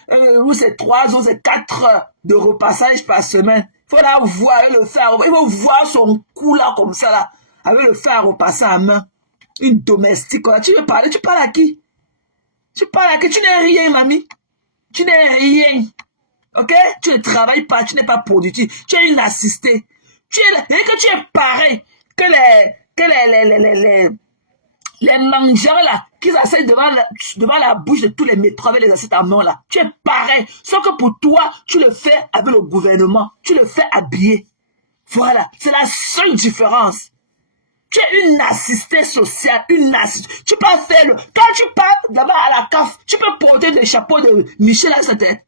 ou c'est 3 ou c'est 4 heures de repassage par semaine. Il faut la voir avec le fer. Il faut voir son cou là, comme ça, là, avec le fer à repasser à main. Une domestique, là. Tu veux parler, tu parles à qui? Tu parles à qui? Tu n'es rien, mamie. Tu n'es rien. Ok? Tu ne travailles pas, tu n'es pas productif. Tu es une assistée. Et que tu es pareil que les mangeurs là, qui s'asseyent devant la bouche de tous les métros avec les assiettes à main là. Tu es pareil. Sauf que pour toi, tu le fais avec le gouvernement. Tu le fais habillé. Voilà. C'est la seule différence. Tu es une assistée sociale, une assistée. Tu peux faire quand tu pars d'abord à la CAF, tu peux porter des chapeaux de Michel à sa tête.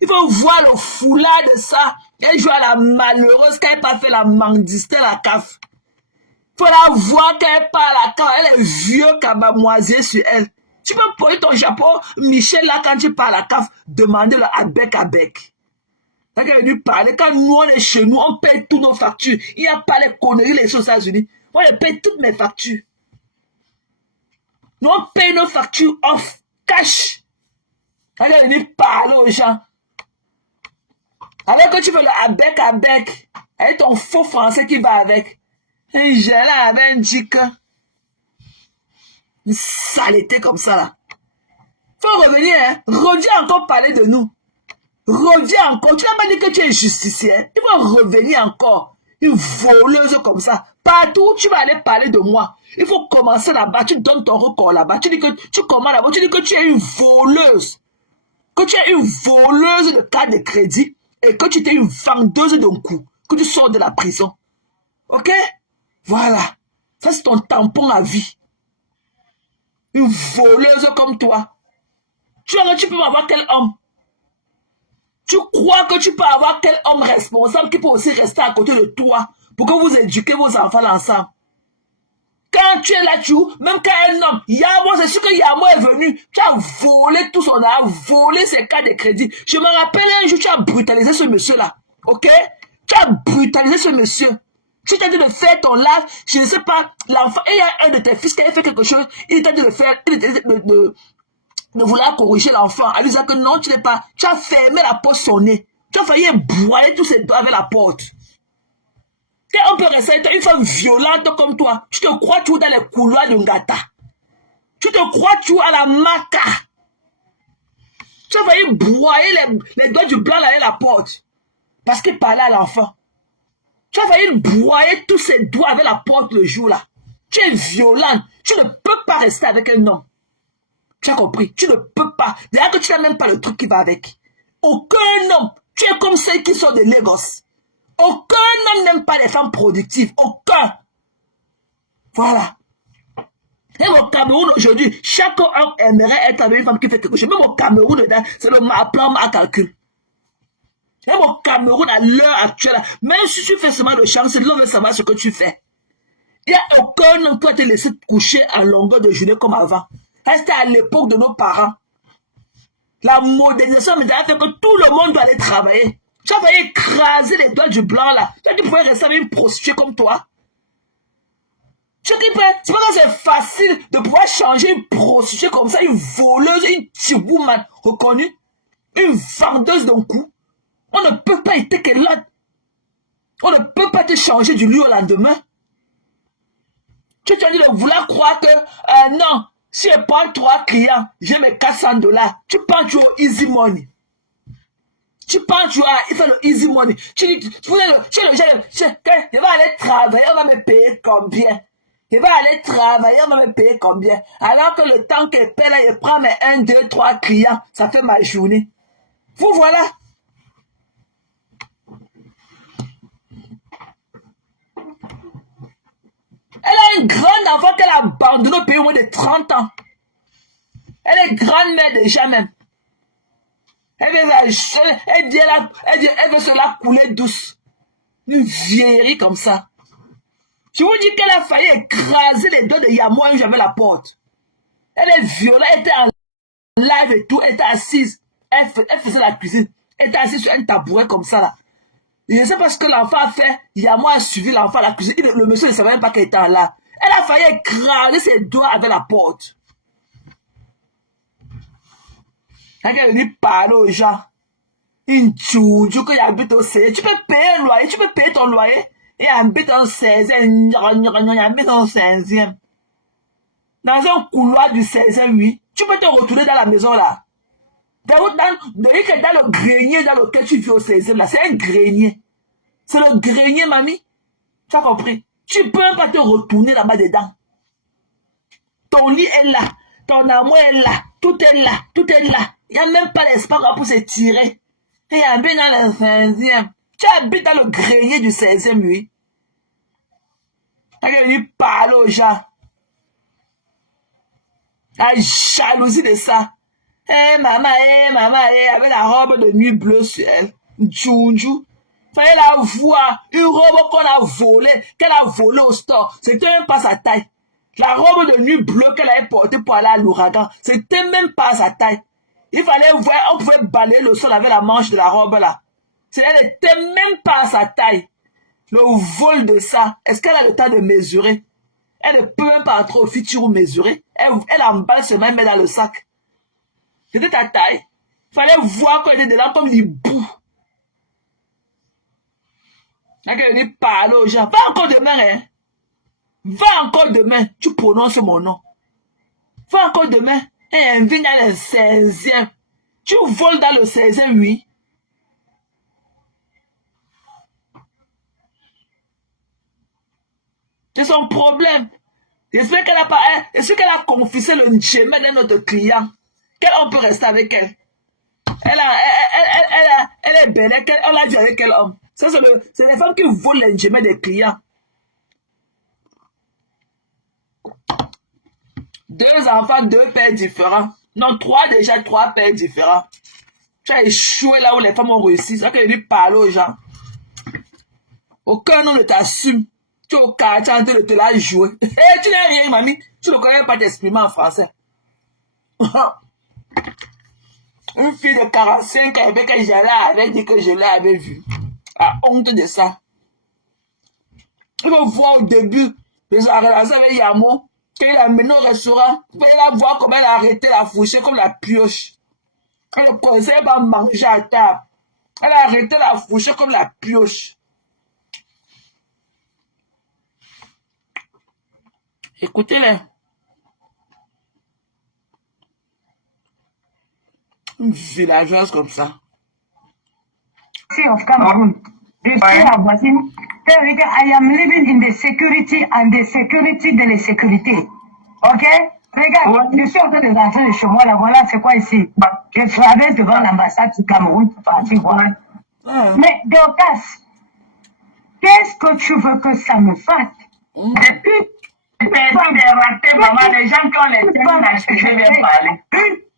Il faut voir le foulard de ça. Elle joue à la malheureuse quand elle n'a pas fait la mendicité à la CAF. Il faut la voir quand elle parle à la CAF. Elle est vieux cabamoisier sur elle. Tu peux porter ton chapeau Michel là quand tu parles à la CAF. Demandez-le à bec à bec. Quand elle est venue parler, quand nous on est chez nous, on paye toutes nos factures. Il n'y a pas les conneries les choses aux États-Unis. Moi, je paye toutes mes factures. Nous, on paye nos factures off, cash. Quand elle est venue parler aux gens. Avec que tu veux le bec à bec, avec ton faux français qui va avec. Un gel avec un dick. Une saleté comme ça là. Faut revenir, hein. Reviens encore parler de nous. Reviens encore. Tu n'as pas dit que tu es justicier. Tu vas revenir encore. Une voleuse comme ça. Partout, tu vas aller parler de moi. Il faut commencer là-bas. Tu donnes ton record là-bas. Tu dis que tu commences là-bas. Tu dis que tu es une voleuse. Que tu es une voleuse de carte de crédit. Et que tu es une vendeuse d'un coup. Que tu sors de la prison. Ok? Voilà. Ça, c'est ton tampon à vie. Une voleuse comme toi. Tu peux avoir quel homme? Tu crois que tu peux avoir quel homme responsable qui peut aussi rester à côté de toi pour que vous éduquez vos enfants ensemble? Quand tu es là, même quand un homme, Yamo, c'est sûr que Yamo est venu, tu as volé tout son argent, volé ses cartes de crédit. Je me rappelle un jour, tu as brutalisé ce monsieur-là. Ok? Tu as brutalisé ce monsieur. Tu t'as dit de faire ton live, je ne sais pas, l'enfant, et il y a un de tes fils qui a fait quelque chose, il t'a dit de faire, de vouloir corriger l'enfant, à lui dire que non, tu n'es pas, tu as fermé la porte sur son nez. Tu as failli broyer tous ses doigts avec la porte. On peut rester une femme violente comme toi. Tu te crois toujours dans les couloirs de Ngata. Tu te crois toujours à la maca. Tu as failli broyer les doigts du blanc avec la porte. Parce qu'il parlait à l'enfant. Tu as failli broyer tous ses doigts avec la porte le jour là. Tu es violente. Tu ne peux pas rester avec un homme. Tu as compris? Tu ne peux pas. D'ailleurs que tu n'as même pas le truc qui va avec. Aucun homme. Tu es comme ceux qui sont de Lagos. Aucun homme n'aime pas les femmes productives. Aucun. Voilà. Et au Cameroun aujourd'hui, chaque homme aimerait être avec une femme qui fait quelque chose. Même au Cameroun, c'est le plan à calcul. Même au Cameroun, à l'heure actuelle, même si tu fais seulement de chance, l'homme veut savoir ce que tu fais. Il n'y a aucun homme qui va te laisser coucher à longueur de journée comme avant. C'était à l'époque de nos parents. La modernisation a fait que tout le monde doit aller travailler. Tu as failli écraser les doigts du blanc là. Tu pouvais rester avec une prostituée comme toi. C'est pas que c'est facile de pouvoir changer une prostituée comme ça, une voleuse, une t-woman reconnue, une vendeuse d'un coup. On ne peut pas être que là. On ne peut pas te changer du lieu au lendemain. Tu t'as dit de vouloir croire que non, si je prends 3 clients, j'ai mes $400. Tu penses tu as easy money. Tu penses tu as, il fait le easy money. Tu dis, je vais aller travailler, on va me payer combien? Je vais aller travailler, on va me payer combien? Alors que le temps qu'elle paie là, je prends mes 1, 2, 3 clients, ça fait ma journée. Vous voilà. Elle a une grande enfant qu'elle a abandonnée au pays au moins de 30 ans. Elle est grand-mère déjà même. Elle veut se la couler douce. Une vieillerie comme ça. Je vous dis qu'elle a failli écraser les doigts de Yamo où j'avais la porte. Elle est violente, elle était en live et tout, elle était assise. Elle faisait la cuisine. Elle était assise sur un tabouret comme ça là. Je ne sais pas ce que l'enfant a fait. Yamo a suivi l'enfant à la cuisine. Le monsieur ne savait même pas qu'elle était là. Elle a failli écraser ses doigts avec la porte. Quand elle dit parler aux gens, une tchouchou qui habite au 16, tu peux payer le loyer, tu peux payer ton loyer et habite en 16e, habite en 16e. Dans un couloir du 16e, oui, tu peux te retourner dans la maison là. Dans le grenier dans lequel tu vis au 16e là, c'est un grenier. C'est le grenier, mamie. Tu as compris? Tu peux même pas te retourner là-bas dedans. Ton lit est là, ton amour est là, tout est là, tout est là. Il n'y a même pas d'espace pour se tirer. Et habite dans le 16e. Tu habites dans le grenier du 16e, oui. Tu as venu parler aux gens. La jalousie de ça. Maman, avec la robe de nuit bleue sur elle. Djoudjou. Fallait la voir. Une robe qu'on a volée, qu'elle a volée au store. C'était même pas sa taille. La robe de nuit bleue qu'elle avait portée pour aller à l'ouragan, c'était même pas sa taille. Il fallait voir, on pouvait balayer le sol avec la manche de la robe là. Elle n'était même pas à sa taille. Le vol de ça, est-ce qu'elle a le temps de mesurer? Elle ne peut même pas entrer au futur ou mesurer. Elle emballe se met dans le sac. C'était ta taille. Il fallait voir qu'elle était dedans comme l'hibou. Là, qu'elle dit parler aux gens. Va encore demain, hein. Va encore demain. Tu prononces mon nom. Va encore demain. Et viens dans le 16e. Tu voles dans le 16e, oui. C'est son problème. J'espère qu'elle a pas. Est-ce qu'elle a confisqué le njémé de notre client? On peut rester avec elle. Elle est belle. On l'a dit avec quel homme? C'est les femmes qui volent le njémé des clients. 2 enfants, 2 pères différents. Non, 3 déjà, 3 pères différents. Tu as échoué là où les femmes ont réussi. C'est ça que je dis parler aux gens. Aucun nom ne t'assume. Tu es au quartier en train de te la jouer. Tu n'es rien, mamie. Tu ne connais pas t'exprimer en français. Une fille de 45 ans avec que j'allais avec dit que je l'avais vue. La honte de ça. Il faut voir au début de sa relation avec Yamo. Quand il a mené au restaurant, il faut la voir comment elle a arrêté la fourchette comme la pioche. Elle ne conseille pas manger à table. Elle a arrêté la fourchette comme la pioche. Écoutez-les. Une villageoise comme ça. Of Cameroon. Je suis la voisine. I am living in the security and the security de la sécurité. Ok? Regarde, je suis en train de rentrer de chez moi là. Voilà, c'est quoi ici? Je traverse devant l'ambassade du Cameroun pour partir voir. Mais Dorcas, qu'est-ce que tu veux que ça me fasse? Depuis maman, les gens qui ont les thèmes là, je vais parler.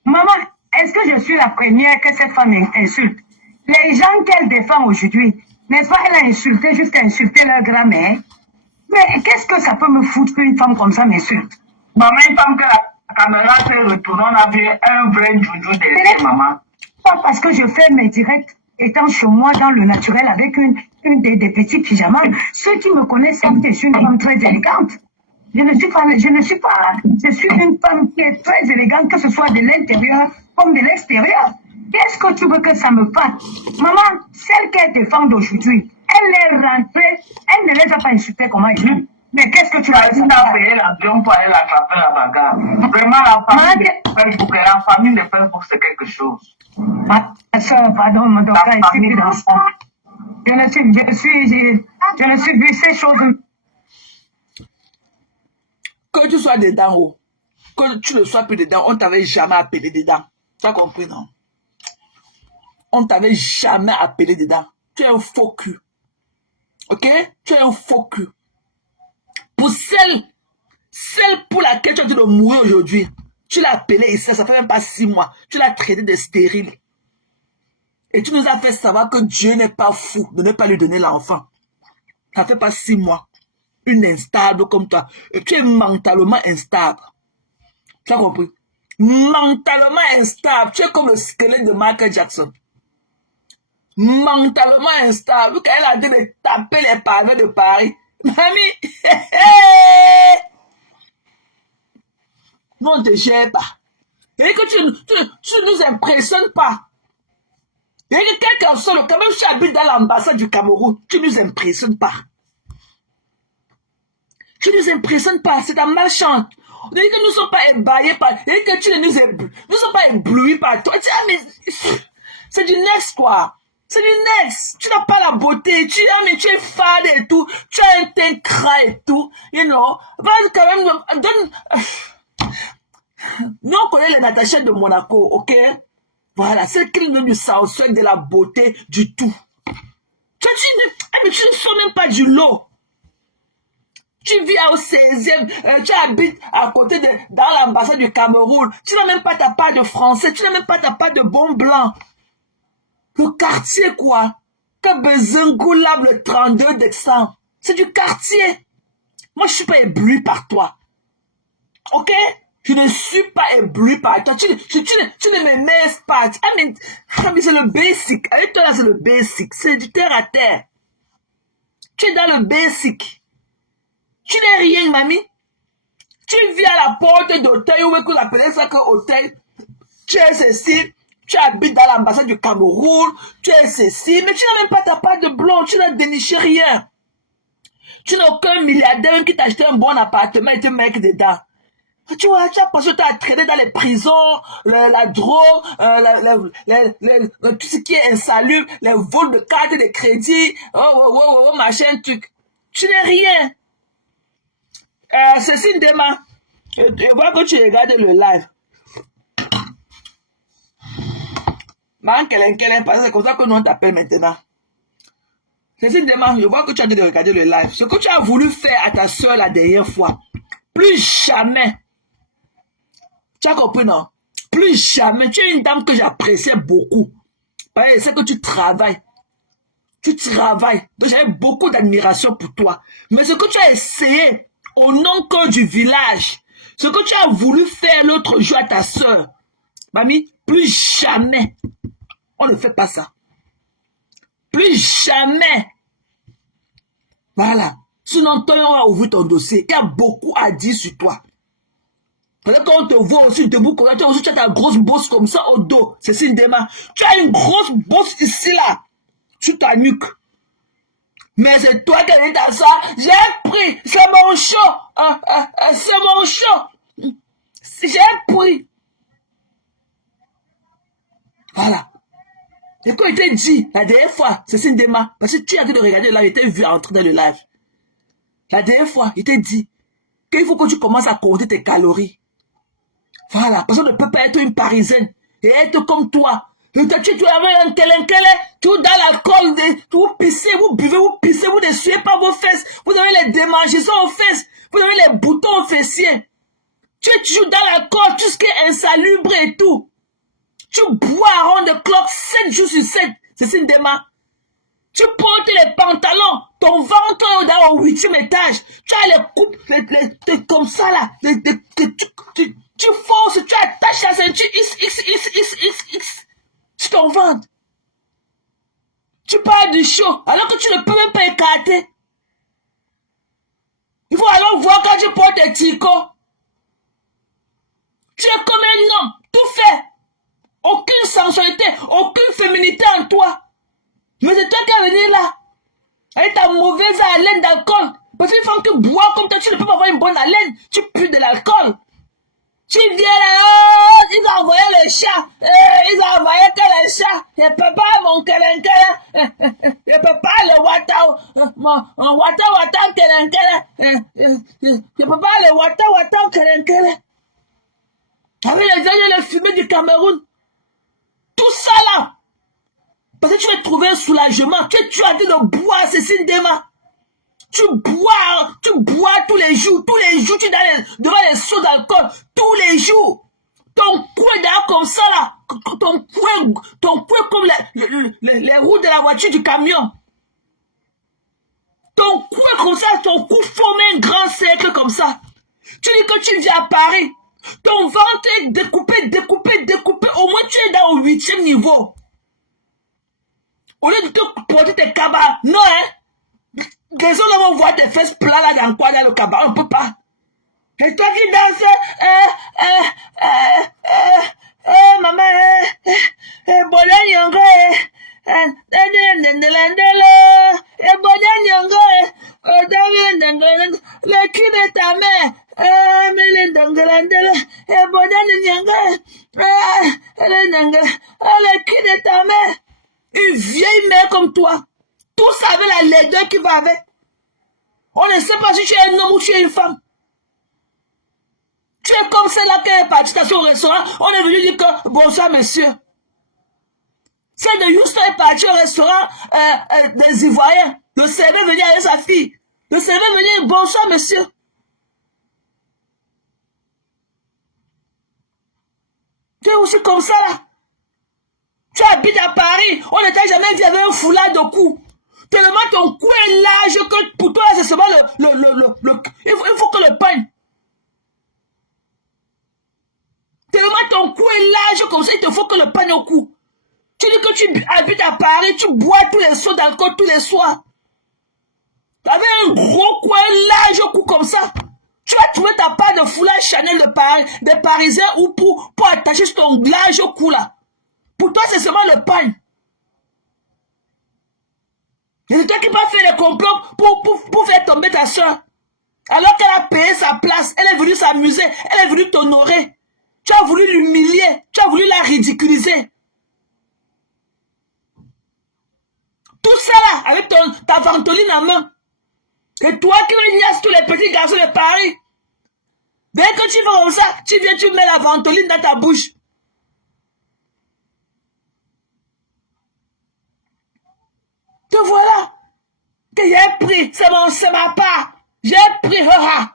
Maman, est-ce que je suis la première que cette femme insulte? Les gens qu'elle défend aujourd'hui, n'est-ce pas, elle a insulté jusqu'à insulter leur grand-mère. Mais qu'est-ce que ça peut me foutre qu'une femme comme ça m'insulte? Maman, il semble que la caméra s'est retournée, on a vu un vrai joujou derrière maman. Pas parce que je fais mes directs étant chez moi dans le naturel avec une des petits pyjamas. Ceux qui me connaissent savent que je suis une femme très élégante. Je suis une femme qui est très élégante, que ce soit de l'intérieur comme de l'extérieur. Qu'est-ce que tu veux que ça me fasse? Maman, celle qu'elle défend aujourd'hui, elle est rentrée, elle ne les a pas insultées comme elle dit. Mais qu'est-ce que tu as dit? Elle a payé l'avion pour aller l'attraper la bagarre. Vraiment, la famille de Facebook, c'est quelque chose. Ma soeur, pardon, mon docteur, ici, dans ça. Je ne suis vu ces choses. Que tu sois dedans, oh. Que tu ne sois plus dedans, on ne t'avait jamais appelé dedans. Tu as compris, non? On ne t'avait jamais appelé dedans. Tu es un faux cul. Ok? Tu es un faux cul. Pour celle pour laquelle tu as dit de mourir aujourd'hui, tu l'as appelé ici, ça fait même pas 6 mois. Tu l'as traité de stérile. Et tu nous as fait savoir que Dieu n'est pas fou de ne pas lui donner l'enfant. Ça fait pas 6 mois. Une instable comme toi. Et tu es mentalement instable. Tu as compris? Mentalement instable. Tu es comme le squelette de Michael Jackson. Mentalement instable. Quand elle a dit de taper les pavés de Paris. Mamie, Nous, on ne te gère pas. Et que tu nous impressionnes pas. Et que quelqu'un seul, quand même, tu habites dans l'ambassade du Cameroun, tu nous impressionnes pas. Tu nous impressionnes pas, c'est ta malchance. On dit que nous ne sommes pas ébahis par... Et que tu ne nous sommes pas éblouis par toi. Mais c'est du next, quoi. C'est du next. Tu n'as pas la beauté. Tu es fade et tout. Tu as un teint gras et tout. You know. Quand même, nous, on connaît les Natacha de Monaco, ok? Voilà, c'est qu'ils nous sortent de la beauté du tout. Tu ne sors même pas du lot. Tu vis au 16e, tu habites à côté dans l'ambassade du Cameroun. Tu n'as même pas ta part de français, tu n'as même pas ta part de bon blanc. Le quartier, quoi. Kabezengula, le 32 décembre. C'est du quartier. Moi, je ne suis pas ébloui par toi. Ok? Je ne suis pas ébloui par toi. Tu ne me mets pas. Mais c'est le basic. Avec toi, là, c'est le basic. C'est du terre à terre. Tu es dans le basic. Tu n'es rien, mamie. Tu vis à la porte d'hôtel, ou que vous appelez ça que hôtel. Tu es ceci. Tu habites dans l'ambassade du Cameroun. Tu es ceci. Mais tu n'as même pas ta part de blanc. Tu n'as déniché rien. Tu n'as aucun milliardaire qui t'a acheté un bon appartement et te met dedans. Tu vois, tu as pensé que tu as traîné dans les prisons, la drogue, tout ce qui est insalubre, les vols de cartes de crédit, machin, tu n'es rien. Cécile Dema, je vois que tu regardes le live. Parce que c'est comme ça que nous on t'appelle maintenant. Cécile Dema, je vois que tu as dit de regarder le live. Ce que tu as voulu faire à ta soeur la dernière fois, plus jamais. Tu as compris, non? Plus jamais. Tu es une dame que j'appréciais beaucoup. Parce que c'est que tu travailles. Tu travailles. Donc j'avais beaucoup d'admiration pour toi. Mais ce que tu as essayé, au nom que du village, ce que tu as voulu faire l'autre jour à ta soeur, mamie, plus jamais. On ne fait pas ça. Plus jamais. Voilà. Sinon, toi, on va ouvrir ton dossier. Il y a beaucoup à dire sur toi. Quand on te voit aussi debout, tu as ta grosse bosse comme ça au dos. C'est Sindema. Tu as une grosse bosse ici, là. Sur ta nuque. Mais c'est toi qui as dit dans ça. J'ai pris. C'est mon show. C'est mon show. J'ai pris. Voilà. Et quand il t'a dit, la dernière fois, c'est Sindema. Parce que tu as dit de regarder là, il t'a vu entrer dans le live. La dernière fois, il t'a dit qu'il faut que tu commences à compter tes calories. Voilà, parce qu'on ne peut pas être une Parisienne et être comme toi. Tu avais un kélenkele, tout dans l'alcool, vous pissez, vous buvez, vous pissez, vous ne suivez pas vos fesses, vous avez les démangeaisons aux fesses, vous avez les boutons aux fessiers. Tu es toujours dans l'alcool, tout ce qui est insalubre et tout. Tu bois à rond de cloque 7 jours sur 7, c'est Sindema. Tu portes les pantalons, ton ventre est dans au 8e étage, tu as les coupes, comme ça là, tu forces, tu attaches la ceinture X. Tu t'en ventres. Tu parles du show, alors que tu ne peux même pas écarter. Il faut alors voir quand tu portes tes ticots. Tu es comme un homme, tout fait. Aucune sensualité, aucune féminité en toi. Mais c'est toi qui es venu là, avec ta mauvaise haleine d'alcool. Parce qu'une femme qui boit comme toi, tu ne peux pas avoir une bonne haleine. Tu pues de l'alcool. Tu viens là, ils ont envoyé le chat. Ils ont envoyé que le chat. Je ne peux pas, mon kelenke. Je ne peux pas, le wata. Mon wata kelenke. Je ne peux pas, le wata kelenke. Avec les années, le fumée du Cameroun. Tout ça là. Parce que tu vas trouver un soulagement. Tu as dit de boire, Cécile Dema. Tu bois tous les jours. Tous les jours, tu es devant les seaux d'alcool. Tous les jours. Ton cou est d'ailleurs comme ça là. Ton cou est comme les roues de la voiture du camion. Ton cou est comme ça. Ton cou forme un grand cercle comme ça. Tu dis que tu viens à Paris. Ton ventre est découpé. Au moins, tu es dans au 8e niveau. Au lieu de te porter tes cabas. Non, hein. Les gens vont voir tes fesses plats là dans quoi, dans le cabas. On ne peut pas. Et toi qui danses, maman, bonne nyongo, le cul de ta mère, le cul de ta mère, une vieille mère comme toi, tous avec la laideur qui va avec. On ne sait pas si tu es un homme ou tu es une femme. Tu es comme celle-là qui est partie au restaurant, on est venu dire que bonsoir monsieur. Celle de Houston est partie au restaurant des Ivoiriens. Le serveur venait avec sa fille. Le serveur venait dire bonsoir monsieur. Tu es aussi comme ça là. Tu habites à Paris, on ne t'a jamais vu avec un foulard de cou. Tellement ton cou est large que pour toi c'est seulement il faut que le pagne. Tellement ton cou est large comme ça, il te faut que le pagne au cou. Tu dis que tu habites à Paris, tu bois tous les soirs d'alcool tous les soirs. Tu avais un gros cou, un large cou comme ça. Tu vas trouver ta part de foulard Chanel de Paris, des Parisiens ou pour attacher sur ton large cou là. Pour toi, c'est seulement le pagne. Et c'est toi qui vas faire le complot pour faire tomber ta soeur. Alors qu'elle a payé sa place, elle est venue s'amuser, elle est venue t'honorer. Tu as voulu l'humilier, tu as voulu la ridiculiser. Tout ça là, avec ta ventoline en main. Et toi qui niaises tous les petits garçons de Paris. Dès que tu fais comme ça, tu viens, tu mets la ventoline dans ta bouche. Te voilà. Que j'ai pris, c'est ma part. J'ai pris, haha.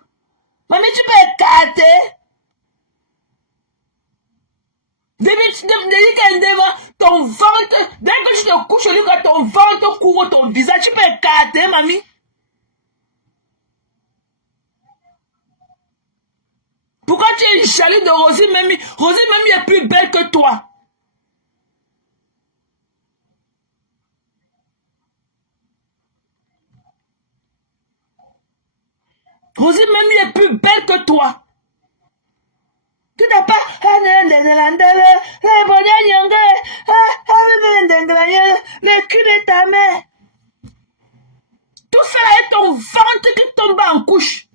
Mamie, tu peux écarter. Ton ventre, dès que tu te couches au lit, quand ton ventre couvre ton visage, tu peux écarter, mamie. Pourquoi tu es jaloux de Rosie Mamie? Rosie Mamie est plus belle que toi. Rosie Mamie est plus belle que toi. Tu n'as pas le cul de ta mère. Tout ça est ton ventre qui tombe en couche.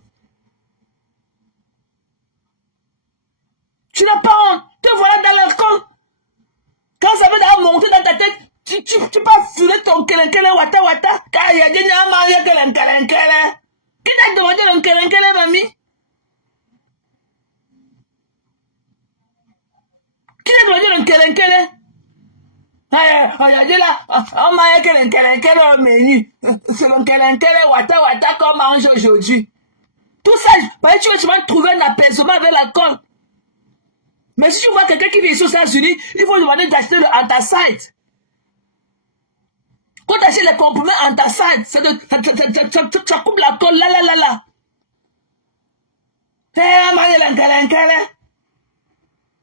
Tu n'as pas honte. Te voilà dans l'alcool. Quand ça va monter dans ta tête, tu peux filer ton kelenkele wata wata. Car il y a des gens mariés kelenkele. Qui t'a demandé le kelenkele, mamie? Qui t'a demandé le kelenkele? Regardez là, on m'a dit kelenkele au menu. C'est le kelenkele wata wata qu'on mange aujourd'hui. Tout ça, tu vas trouver un apaisement avec l'alcool. Mais si tu vois quelqu'un qui vit aux États-Unis, il faut demander d'acheter le antacide. Quand tu achètes les comprimés antacide, ça coupe l'alcool, là.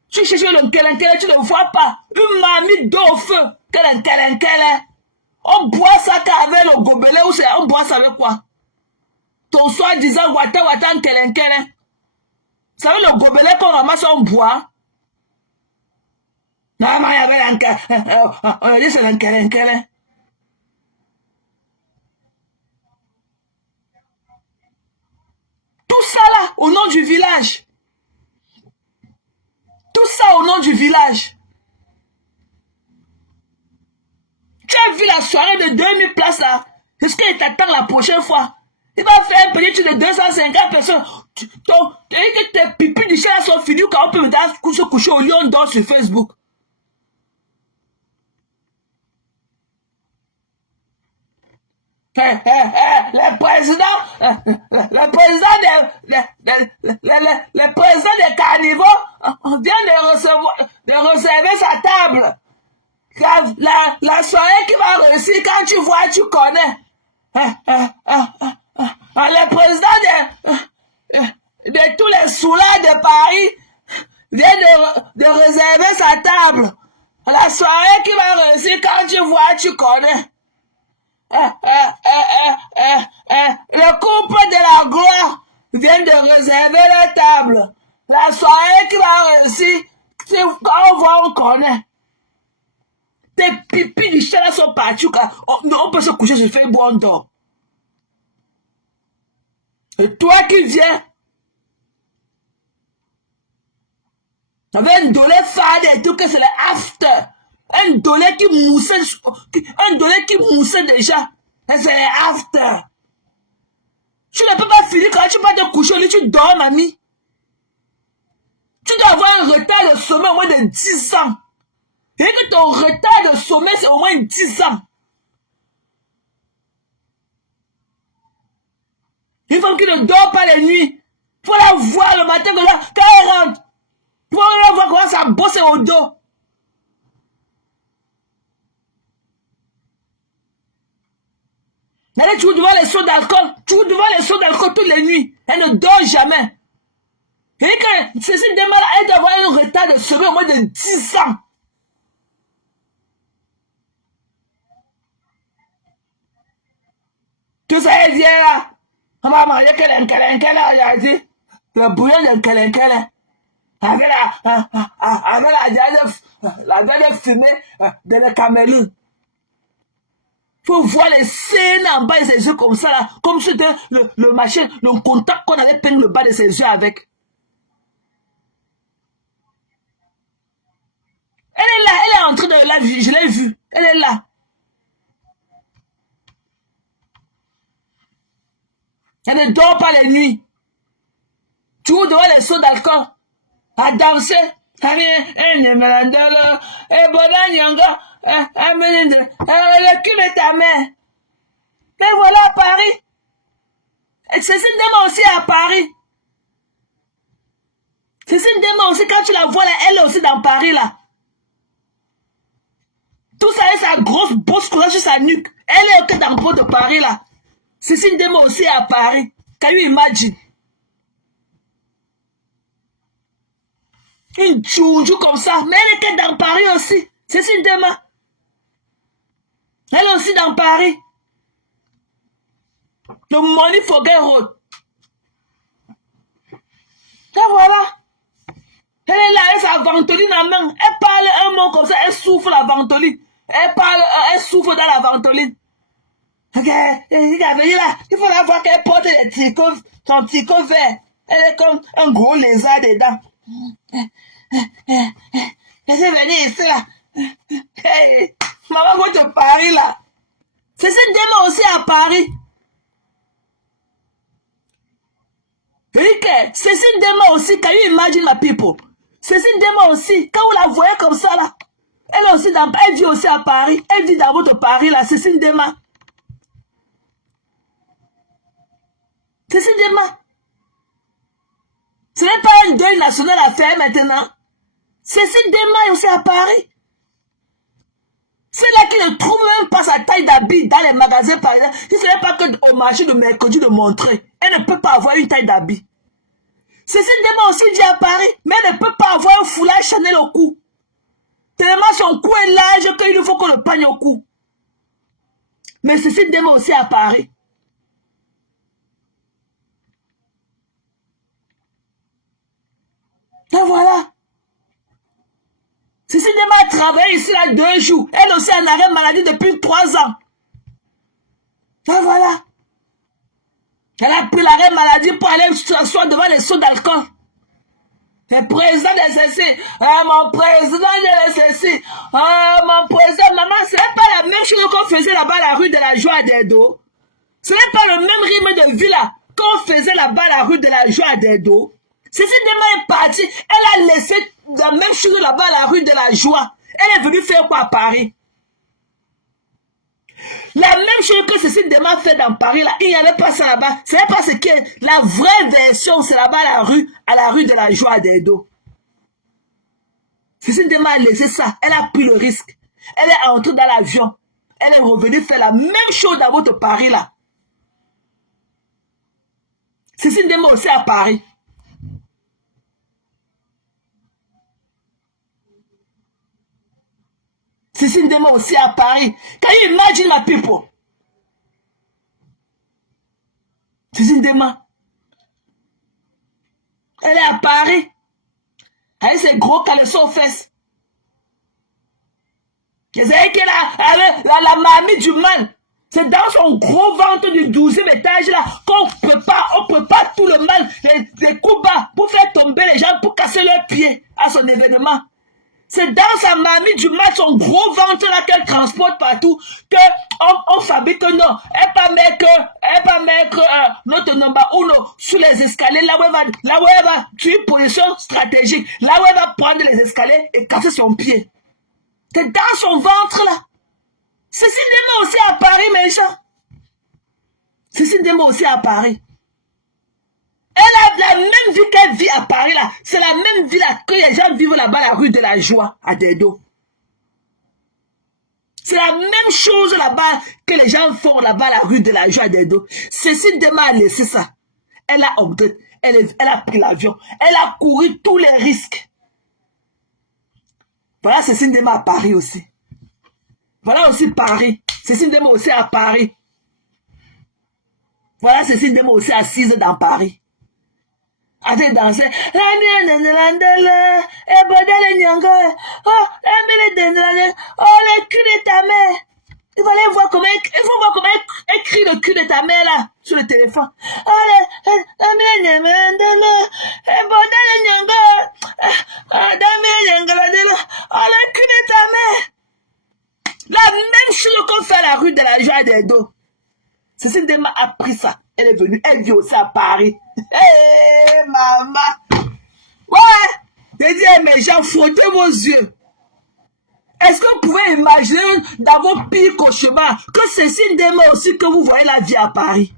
Tu cherches le kelenkele, tu ne le vois pas. Une mamie d'eau au feu, kelenkele. On boit ça avec le gobelet ou on boit ça avec quoi? Ton soi-disant wata kelenkele. Ça veut le gobelet qu'on ramasse, on boit. Non, mais il y avait on a dit c'est l'enquête. Tout ça là, au nom du village. Tout ça au nom du village. Tu as vu la soirée de 2000 places là? Est-ce qu'il t'attend la prochaine fois? Il va faire un petit truc de 250 personnes. Tu dis que tes pipis du chien sont finis quand on peut se coucher au lion d'or sur Facebook. Le président des carnivores vient de réserver sa table. La soirée qui va réussir, quand tu vois, tu connais. Le président de tous les soulats de Paris vient de réserver sa table. La soirée qui va réussir, quand tu vois, tu connais. Le couple de la gloire vient train de réserver la table. La soirée qui va réussir, c'est quand on voit, on connaît. Tes pipis du chat là sont partis. On peut se coucher, je fais bon dort. Et toi qui viens, avec un dolé fade et tout, que c'est le after. Un dolé qui moussait déjà. Et c'est le after. Tu ne peux pas finir quand tu vas te coucher au lit, tu dors, mamie. Tu dois avoir un retard de sommeil au moins de 10 ans. Et que ton retard de sommeil, c'est au moins 10 ans. Une femme qui ne dort pas les nuits, il faut la voir le matin quand elle rentre. Il faut la voir comment ça bosse au dos. Elle est toujours devant les seaux d'alcool. Toujours devant les seaux d'alcool toutes les nuits. Elle ne dort jamais. Et que Cécile Dema, elle doit avoir un retard de sommeil au moins de 10 ans. Tout ça, elle vient là. On va manger qu'elle a dit. Le bouillon de qu'elle avec la viande fumée de la Cameroun. Faut voir les scènes en bas de ses yeux comme ça là, comme si c'était le machin, le contact qu'on avait peint le bas de ses yeux avec. Elle est là, elle est en train de la vie, je l'ai vue, elle est là. Elle ne dort pas les nuits. Toujours devant les seaux d'alcool, à danser. Le cul de ta mère. Mais voilà à Paris. Et Cécile Dema aussi à Paris. Cécile Dema aussi, quand tu la vois là, elle est aussi dans Paris là. Tout ça et sa grosse bosse couleur sur sa nuque. Elle est aussi dans le port de Paris là. Cécile Dema aussi à Paris. Can you imagine? Une tchounjou comme ça. Mais elle était dans Paris aussi. Cécile Dema. Elle est aussi dans Paris. Le money forget road. Et voilà. Elle est là, elle sa ventoline en main. Elle parle un mot comme ça, elle souffle la ventoline. Elle souffle dans la ventoline. Ok, il faut la voir qu'elle porte son tricot vert. Elle est comme un gros lézard dedans. Elle est venue ici là. Hey, maman va de Paris là. Cécile Dema aussi à Paris. Rick, Cécile Dema aussi, can you imagine my people? Cécile Dema aussi, quand vous la voyez comme ça là, elle vit aussi à Paris. Elle vit dans votre Paris là, Cécile Dema. Cécile Dema. Ce n'est pas un deuil national à faire maintenant. Cécile Dema est aussi à Paris. C'est là qui ne trouve même pas sa taille d'habit dans les magasins par exemple. Si ce n'est pas que au marché de mercredi de montrer, elle ne peut pas avoir une taille d'habit. Cécile Dema aussi vit à Paris, mais elle ne peut pas avoir un foulard Chanel au cou. Tellement son cou est large qu'il faut qu'on le pagne au cou. Mais Cécile Dema aussi à Paris. Et voilà. Cécile Dema a travaillé ici là 2 jours. Elle aussi en arrêt maladie depuis 3 ans. Et voilà. Elle a pris l'arrêt maladie pour aller s'asseoir devant les seaux d'alcool. Le président de ceci. Ah, mon président de ceci. Ah, mon président. Maman, ce n'est pas la même chose qu'on faisait là-bas à la rue de la Joie des Dos. Ce n'est pas le même rythme de vie là qu'on faisait là-bas à la rue de la Joie des Dos. Cécile Dema est partie. Elle a laissé la même chose là-bas à la rue de la Joie. Elle est venue faire quoi à Paris? La même chose que Cécile Dema fait dans Paris, là, il n'y avait pas ça là-bas. C'est parce que la vraie version, c'est là-bas à la rue de la Joie des Dos. Cécile Dema a laissé ça. Elle a pris le risque. Elle est entrée dans l'avion. Elle est revenue faire la même chose dans votre Paris, là. Cécile Dema aussi à Paris. Cécile Dema aussi à Paris. Can you imagine my people? Cécile Dema. Elle est à Paris. Avec ses gros caleçons aux fesses. Vous savez que la mamie du mal, c'est dans son gros ventre du 12e étage là qu'on prépare tout le mal, les coups bas pour faire tomber les gens, pour casser leurs pieds à son événement. C'est dans sa mamie du mal, son gros ventre là qu'elle transporte partout, que on fabrique non. Elle pas mettre notre nombre uno sur les escaliers, là où elle va tuer une position stratégique, là où elle va prendre les escaliers et casser son pied. C'est dans son ventre là. Cécile Dema aussi à Paris, mes gens. Cécile Dema aussi à Paris. Elle a la même vie qu'elle vit à Paris là. C'est la même vie là que les gens vivent là-bas, la rue de la Joie, à Dedo. C'est la même chose là-bas que les gens font là-bas, la rue de la Joie, à Dedo. Cécile Dema a laissé ça. Elle a opté. Elle a pris l'avion. Elle a couru tous les risques. Voilà Cécile Dema à Paris aussi. Voilà aussi Paris. Cécile Dema aussi à Paris. Voilà Cécile Dema aussi assise dans Paris. Avec danser. Oh, le cul de ta mère. Il fallait voir comment elle crie le cul de ta mère là, sur le téléphone. Oh, le cul de ta mère. La même chose qu'on fait à la rue de la Joie des Dos. Cécile Dema a pris ça. Elle est venue, elle vit aussi à Paris. Hé, maman. Ouais. J'ai dit, mes gens, frottez vos yeux. Est-ce que vous pouvez imaginer dans vos pires cauchemars que Cécile Dema aussi, que vous voyez la vie à Paris?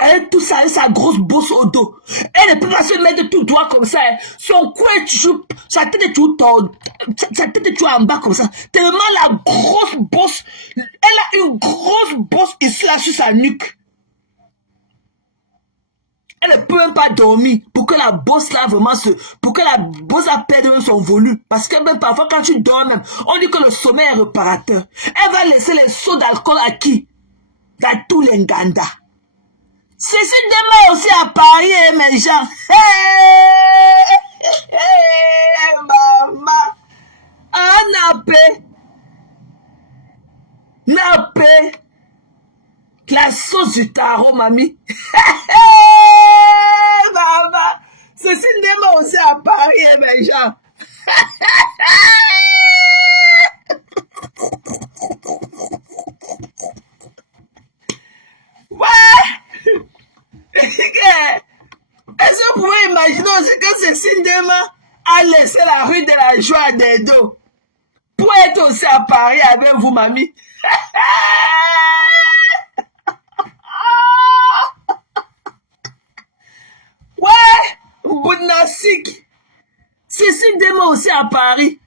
Elle est tout ça, avec sa grosse bosse au dos. Elle ne peut pas se mettre tout droit comme ça. Son cou est toujours, sa tête est toujours tordue, sa tête est toujours en bas comme ça. Tellement la grosse bosse, elle a une grosse bosse ici là sur sa nuque. Elle ne peut même pas dormir pour que la bosse là vraiment pour que la bosse a perdu son volume. Parce que même parfois quand tu dors même, on dit que le sommeil est réparateur. Elle va laisser les seaux d'alcool à qui? Dans tous les Nganda. Cécile Dema aussi à Paris, mes gens. Maman. Ah, nappé. La sauce du tarot, mamie. Maman. Cécile Dema aussi à Paris, mes gens. Ouais. Est-ce que vous pouvez imaginer aussi que Cécile Dema a laissé la rue de la Joie des Dos pour être aussi à Paris avec vous, mamie? Ouais, Boudnassik. Cécile Dema aussi à Paris.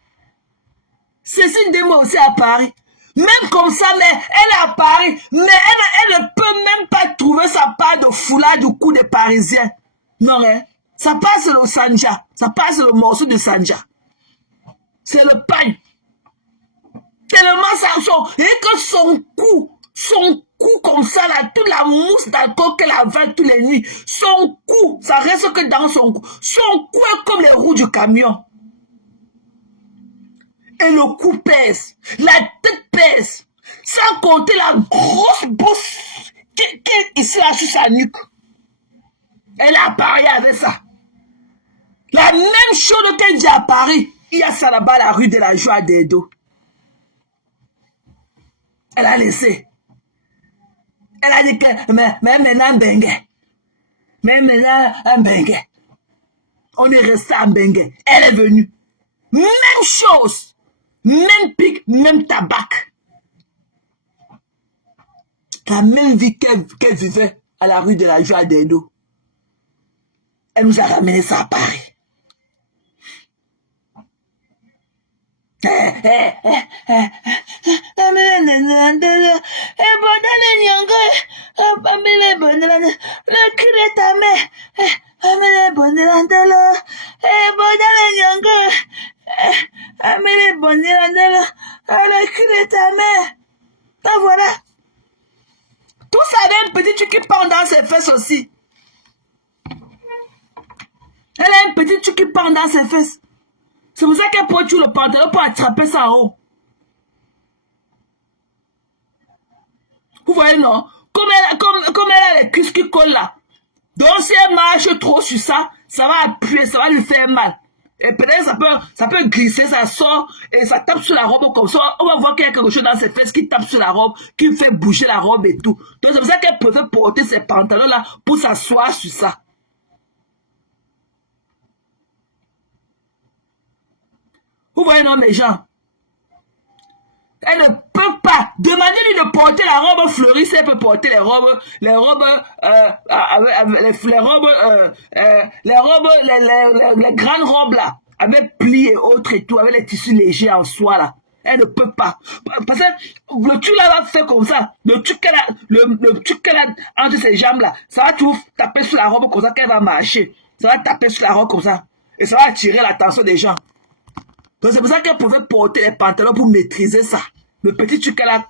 Cécile Dema aussi à Paris. Même comme ça, mais elle est à Paris. Mais elle ne peut même pas trouver sa part de foulard du coup des Parisiens. Non, hein? Ça passe le Sanja. Ça passe le morceau de Sanja. C'est le pain. Tellement ça sent. Et que son cou comme ça, là, toute la mousse d'alcool qu'elle avale toutes les nuits. Son cou, ça reste que dans son cou. Son cou est comme les roues du camion. Et le cou pèse, la tête pèse, sans compter la grosse bosse qui est ici là sur sa nuque. Elle a Paris avec ça. La même chose qu'elle dit à Paris, il y a ça là-bas, la rue de la Joie des Dos. Elle a laissé. Elle a dit que, mais maintenant Bengue. Mais maintenant un Bengue. On est resté à Bengue. Elle est venue. Même chose. Même pic, même tabac. La même vie qu'elle vivait à la rue de la Joie des Dos. Elle nous a ramené ça à Paris. Le cul de ta mère. Le cul de ta mère. Et voilà. Tout ça a un petit truc qui pend dans ses fesses aussi. Elle a un petit truc qui pend dans ses fesses. C'est pour ça qu'elle porte tout le pantalon pour attraper ça en haut. Vous voyez, non? Comme elle a les cuisses qui collent là. Donc, si elle marche trop sur ça, ça va appuyer, ça va lui faire mal. Et peut-être ça peut glisser, ça sort et ça tape sur la robe comme ça. On va voir qu'il y a quelque chose dans ses fesses qui tape sur la robe, qui fait bouger la robe et tout. Donc, c'est pour ça qu'elle préfère porter ses pantalons là pour s'asseoir sur ça. Vous voyez, non, mes gens? Elle ne peut pas. Demandez-lui de porter la robe fleurie si elle peut porter les grandes robes là, avec plis et autres et tout, avec les tissus légers en soie là. Elle ne peut pas. Parce que le truc là va faire comme ça. Le truc qu'elle a entre ses jambes là, ça va toujours taper sur la robe comme ça qu'elle va marcher. Ça va taper sur la robe comme ça. Et ça va attirer l'attention des gens. Donc c'est pour ça qu'elle pouvait porter les pantalons pour maîtriser ça. Le petit truc qu'elle a,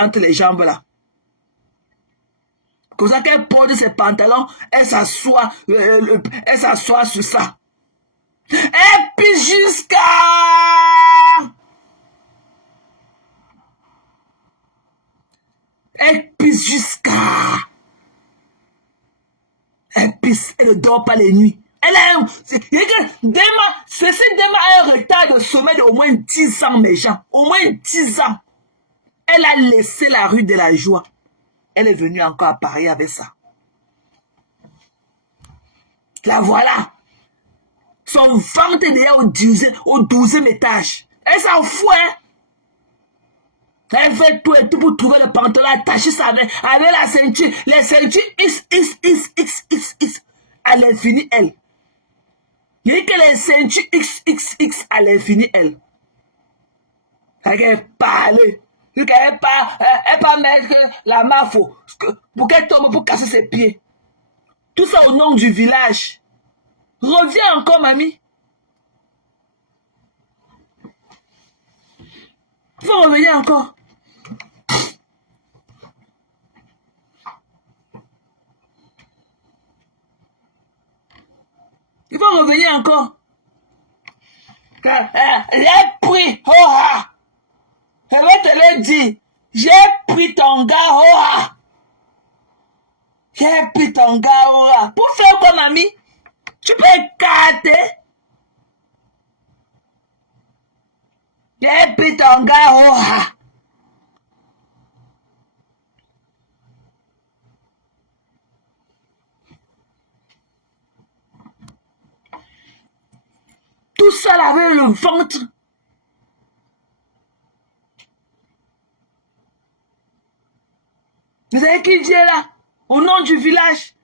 entre les jambes là. Comme ça qu'elle porte ses pantalons, elle s'assoit sur ça. Et puis jusqu'à... Elle pisse jusqu'à... Elle pisse, elle ne dort pas les nuits. Elle a Ceci a un retard de sommeil d'au moins 10 ans, mes gens. Au moins 10 ans. Elle a laissé la rue de la joie. Elle est venue encore à Paris avec ça. La voilà. Son ventre est déjà au 12e étage. Elle s'en fout, hein. Elle fait tout et tout pour trouver le pantalon, attacher ça avec la ceinture. Les ceintures X à l'infini, elle. Il dit que les ceintures XXX à l'infini, elle. Elle parle. Elle pas mettre la main faux. Pour qu'elle tombe, pour casser ses pieds. Tout ça au nom du village. Reviens encore, mamie. Il faut revenir encore. Il faut revenir encore. J'ai pris, oh-ha. Je vais te le dire. J'ai pris ton gars, oh-ha. J'ai pris ton gars, oh-ha. Pour faire quoi, mamie? Tu peux écarter. J'ai pris ton gars, oh-ha. Tout ça avec le ventre. Vous savez qui vient là? Au nom du village.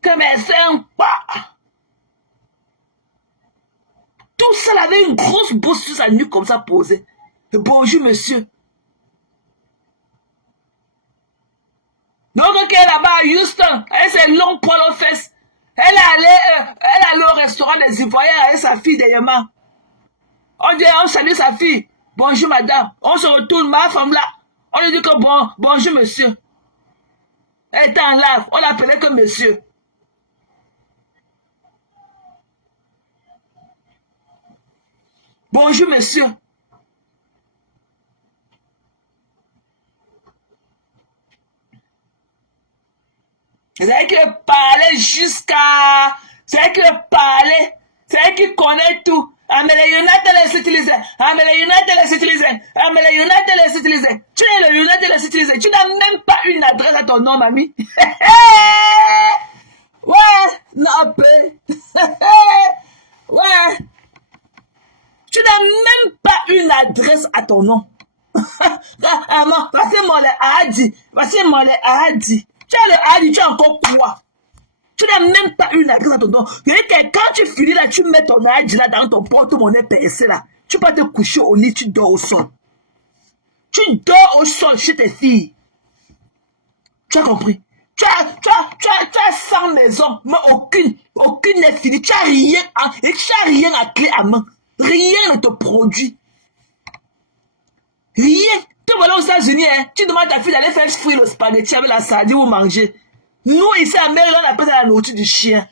Que mes seins pas. Tout ça avait une grosse bosse sur sa nuque comme ça posée. Bonjour monsieur. Donc elle est là-bas à Houston. Elle s'est long poil aux fesses. Elle allait au restaurant des Ivoiriens avec sa fille dernièrement. On salue sa fille. Bonjour madame. On se retourne, ma femme là. On lui dit que bonjour monsieur. Elle était en lave. On l'appelait que monsieur. Bonjour monsieur. C'est elle qui parlait jusqu'à... C'est elle qui parlait. C'est elle qui connaît tout. Mais les United les utilisent. Mais les United les utilisent. Mais les United les utilisent. Tu es le United les utilisent. Tu n'as même pas une adresse à ton nom, mamie. Ouais, non, ouais. Tu n'as même pas une adresse à ton nom. Voici mon Adi. Voici mon Adi. Tu as le Adi, tu as encore quoi? Tu n'as même pas une adresse à ton nom. Quand tu finis là, tu mets ton Adi là dans ton porte-monnaie percé là. Tu peux te coucher au lit, tu dors au sol. Tu dors au sol chez tes filles. Tu as compris? Tu as 100 maisons, mais aucune n'est finie. Tu n'as rien, et tu n'as rien à clé à main. Rien ne te produit. Rien. Tu vas aux États-Unis, hein, tu demandes à ta fille d'aller faire frire le spaghetti avec la sardine ou manger. Nous, ici à Amérique, on appelle ça la nourriture du chien.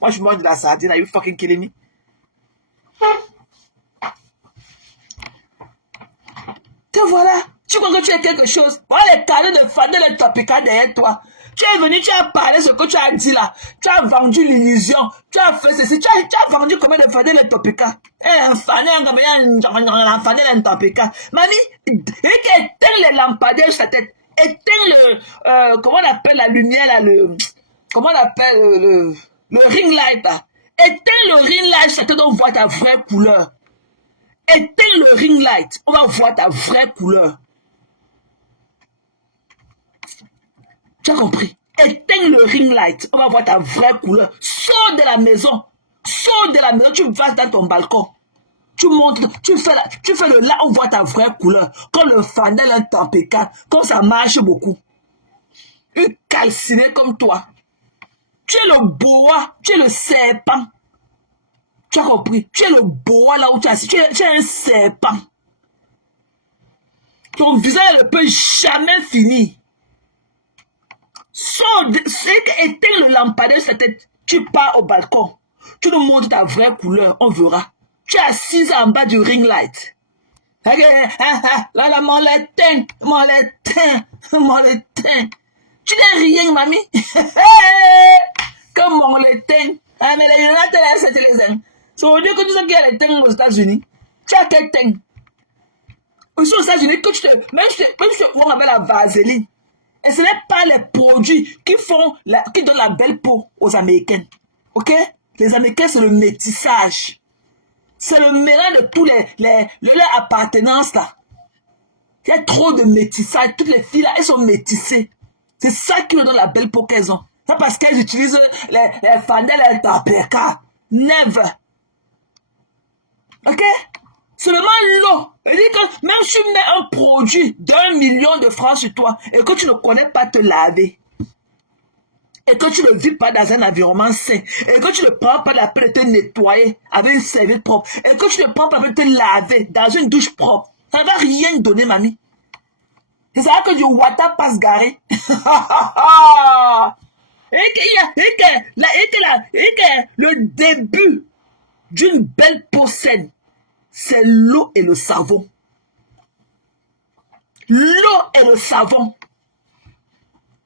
Moi, je mange de la sardine. Are you fucking kidding me? Te voilà. Tu crois que tu es quelque chose. Voilà les canaux de Fadel et Topika derrière toi. Tu es venu, tu as parlé ce que tu as dit là. Tu as vendu l'illusion. Tu as fait ceci. Tu as vendu combien de Fadel et Topika? Un Fadel et Topika. Mamie, éteins les lampadaires sur sa tête. Éteins le... comment on appelle la lumière là, comment on appelle le ring light là. Éteins le ring light sur sa tête, on voit ta vraie couleur. Éteins le ring light, on va voir ta vraie couleur. Tu as compris? Éteins le ring light, on va voir ta vraie couleur. Sors de la maison. Sors de la maison, tu vas dans ton balcon. Tu montes, tu fais le là, on voit ta vraie couleur. Quand le Fadel est en pécan, quand ça marche beaucoup. Une calcinée comme toi. Tu es le boa, tu es le serpent. Tu as compris? Tu es le boa là où tu es assis. Tu es un serpent. Ton visage ne peut jamais finir. Éteins le lampadaire sur ta tête. Tu pars au balcon. Tu nous montres ta vraie couleur. On verra. Tu es assise en bas du ring light. Là, mon l'éteint. Tu n'es rien, mamie. Comme mon l'éteint. Ah, mais les United là, c'était les uns. Ça veut dire que tu sais qu'il y a les teintes aux États-Unis. Tu as quel teint? Aussi aux États-Unis, que tu te. Même si tu vois avec la vaseline. Et ce n'est pas les produits qui donnent la belle peau aux Américains. Ok? Les Américains, c'est le métissage. C'est le mélange de tous leur appartenance là. Il y a trop de métissage. Toutes les filles là, elles sont métissées. C'est ça qui leur donne la belle peau qu'elles ont. C'est parce qu'elles utilisent les Fadel et Topika. Never. Ok? Seulement l'eau. Il dit que même si tu mets un produit d'1 million de francs sur toi et que tu ne connais pas te laver, et que tu ne vis pas dans un environnement sain, et que tu ne prends pas la peine de te nettoyer avec une serviette propre, et que tu ne prends pas la peine de te laver dans une douche propre, ça ne va rien donner, mamie. C'est ça que du water passe garé. Le début d'une belle peau saine, c'est l'eau et le savon. L'eau et le savon.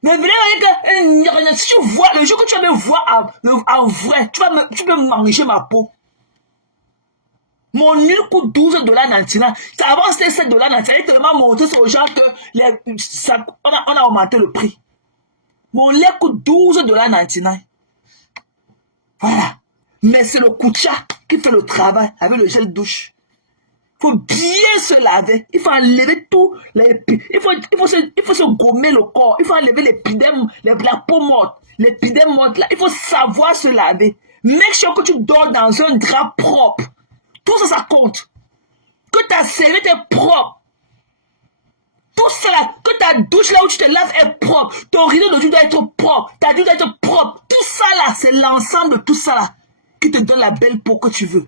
Mais venez que si tu vois, le jour que tu vas me voir en vrai, tu peux manger ma peau. Mon huile coûte $12 maintenant. Avant c'était $7 maintenant. Il est tellement monté sur les gens que on a augmenté le prix. Mon lait coûte $12 maintenant. Voilà. Mais c'est le Koucha qui fait le travail avec le gel douche. Il faut bien se laver. Il faut enlever tout. Il faut se gommer le corps. Il faut enlever l'épidème, la peau morte. L'épidème morte là. Il faut savoir se laver. Make sure que tu dors dans un drap propre. Tout ça, ça compte. Que ta serviette est propre. Tout ça là. Que ta douche là où tu te laves est propre. Ton rideau de douche doit être propre. Ta douche doit être propre. Tout ça là, c'est l'ensemble de tout ça là qui te donne la belle peau que tu veux.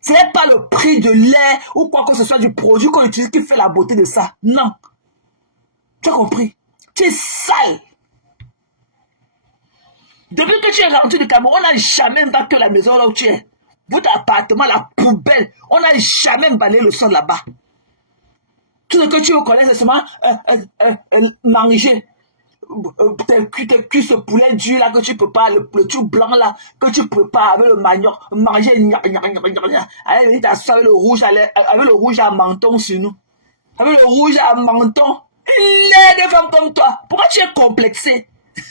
Ce n'est pas le prix de lait ou quoi que ce soit du produit qu'on utilise qui fait la beauté de ça. Non. Tu as compris? Tu es sale. Depuis que tu es rentré du Cameroun, on n'a jamais battu la maison là où tu es. Votre appartement, la poubelle, on n'a jamais balayé le sol là-bas. Tout ce que tu connais, c'est seulement manger. T'as cuit ce poulet dur là que tu peux pas, le tout blanc là que tu peux pas avec le manioc, manger. Allez, venir t'asseoir avec le rouge à menton sur nous. Avec le rouge à menton. Il est des femmes comme toi. Pourquoi tu es complexé?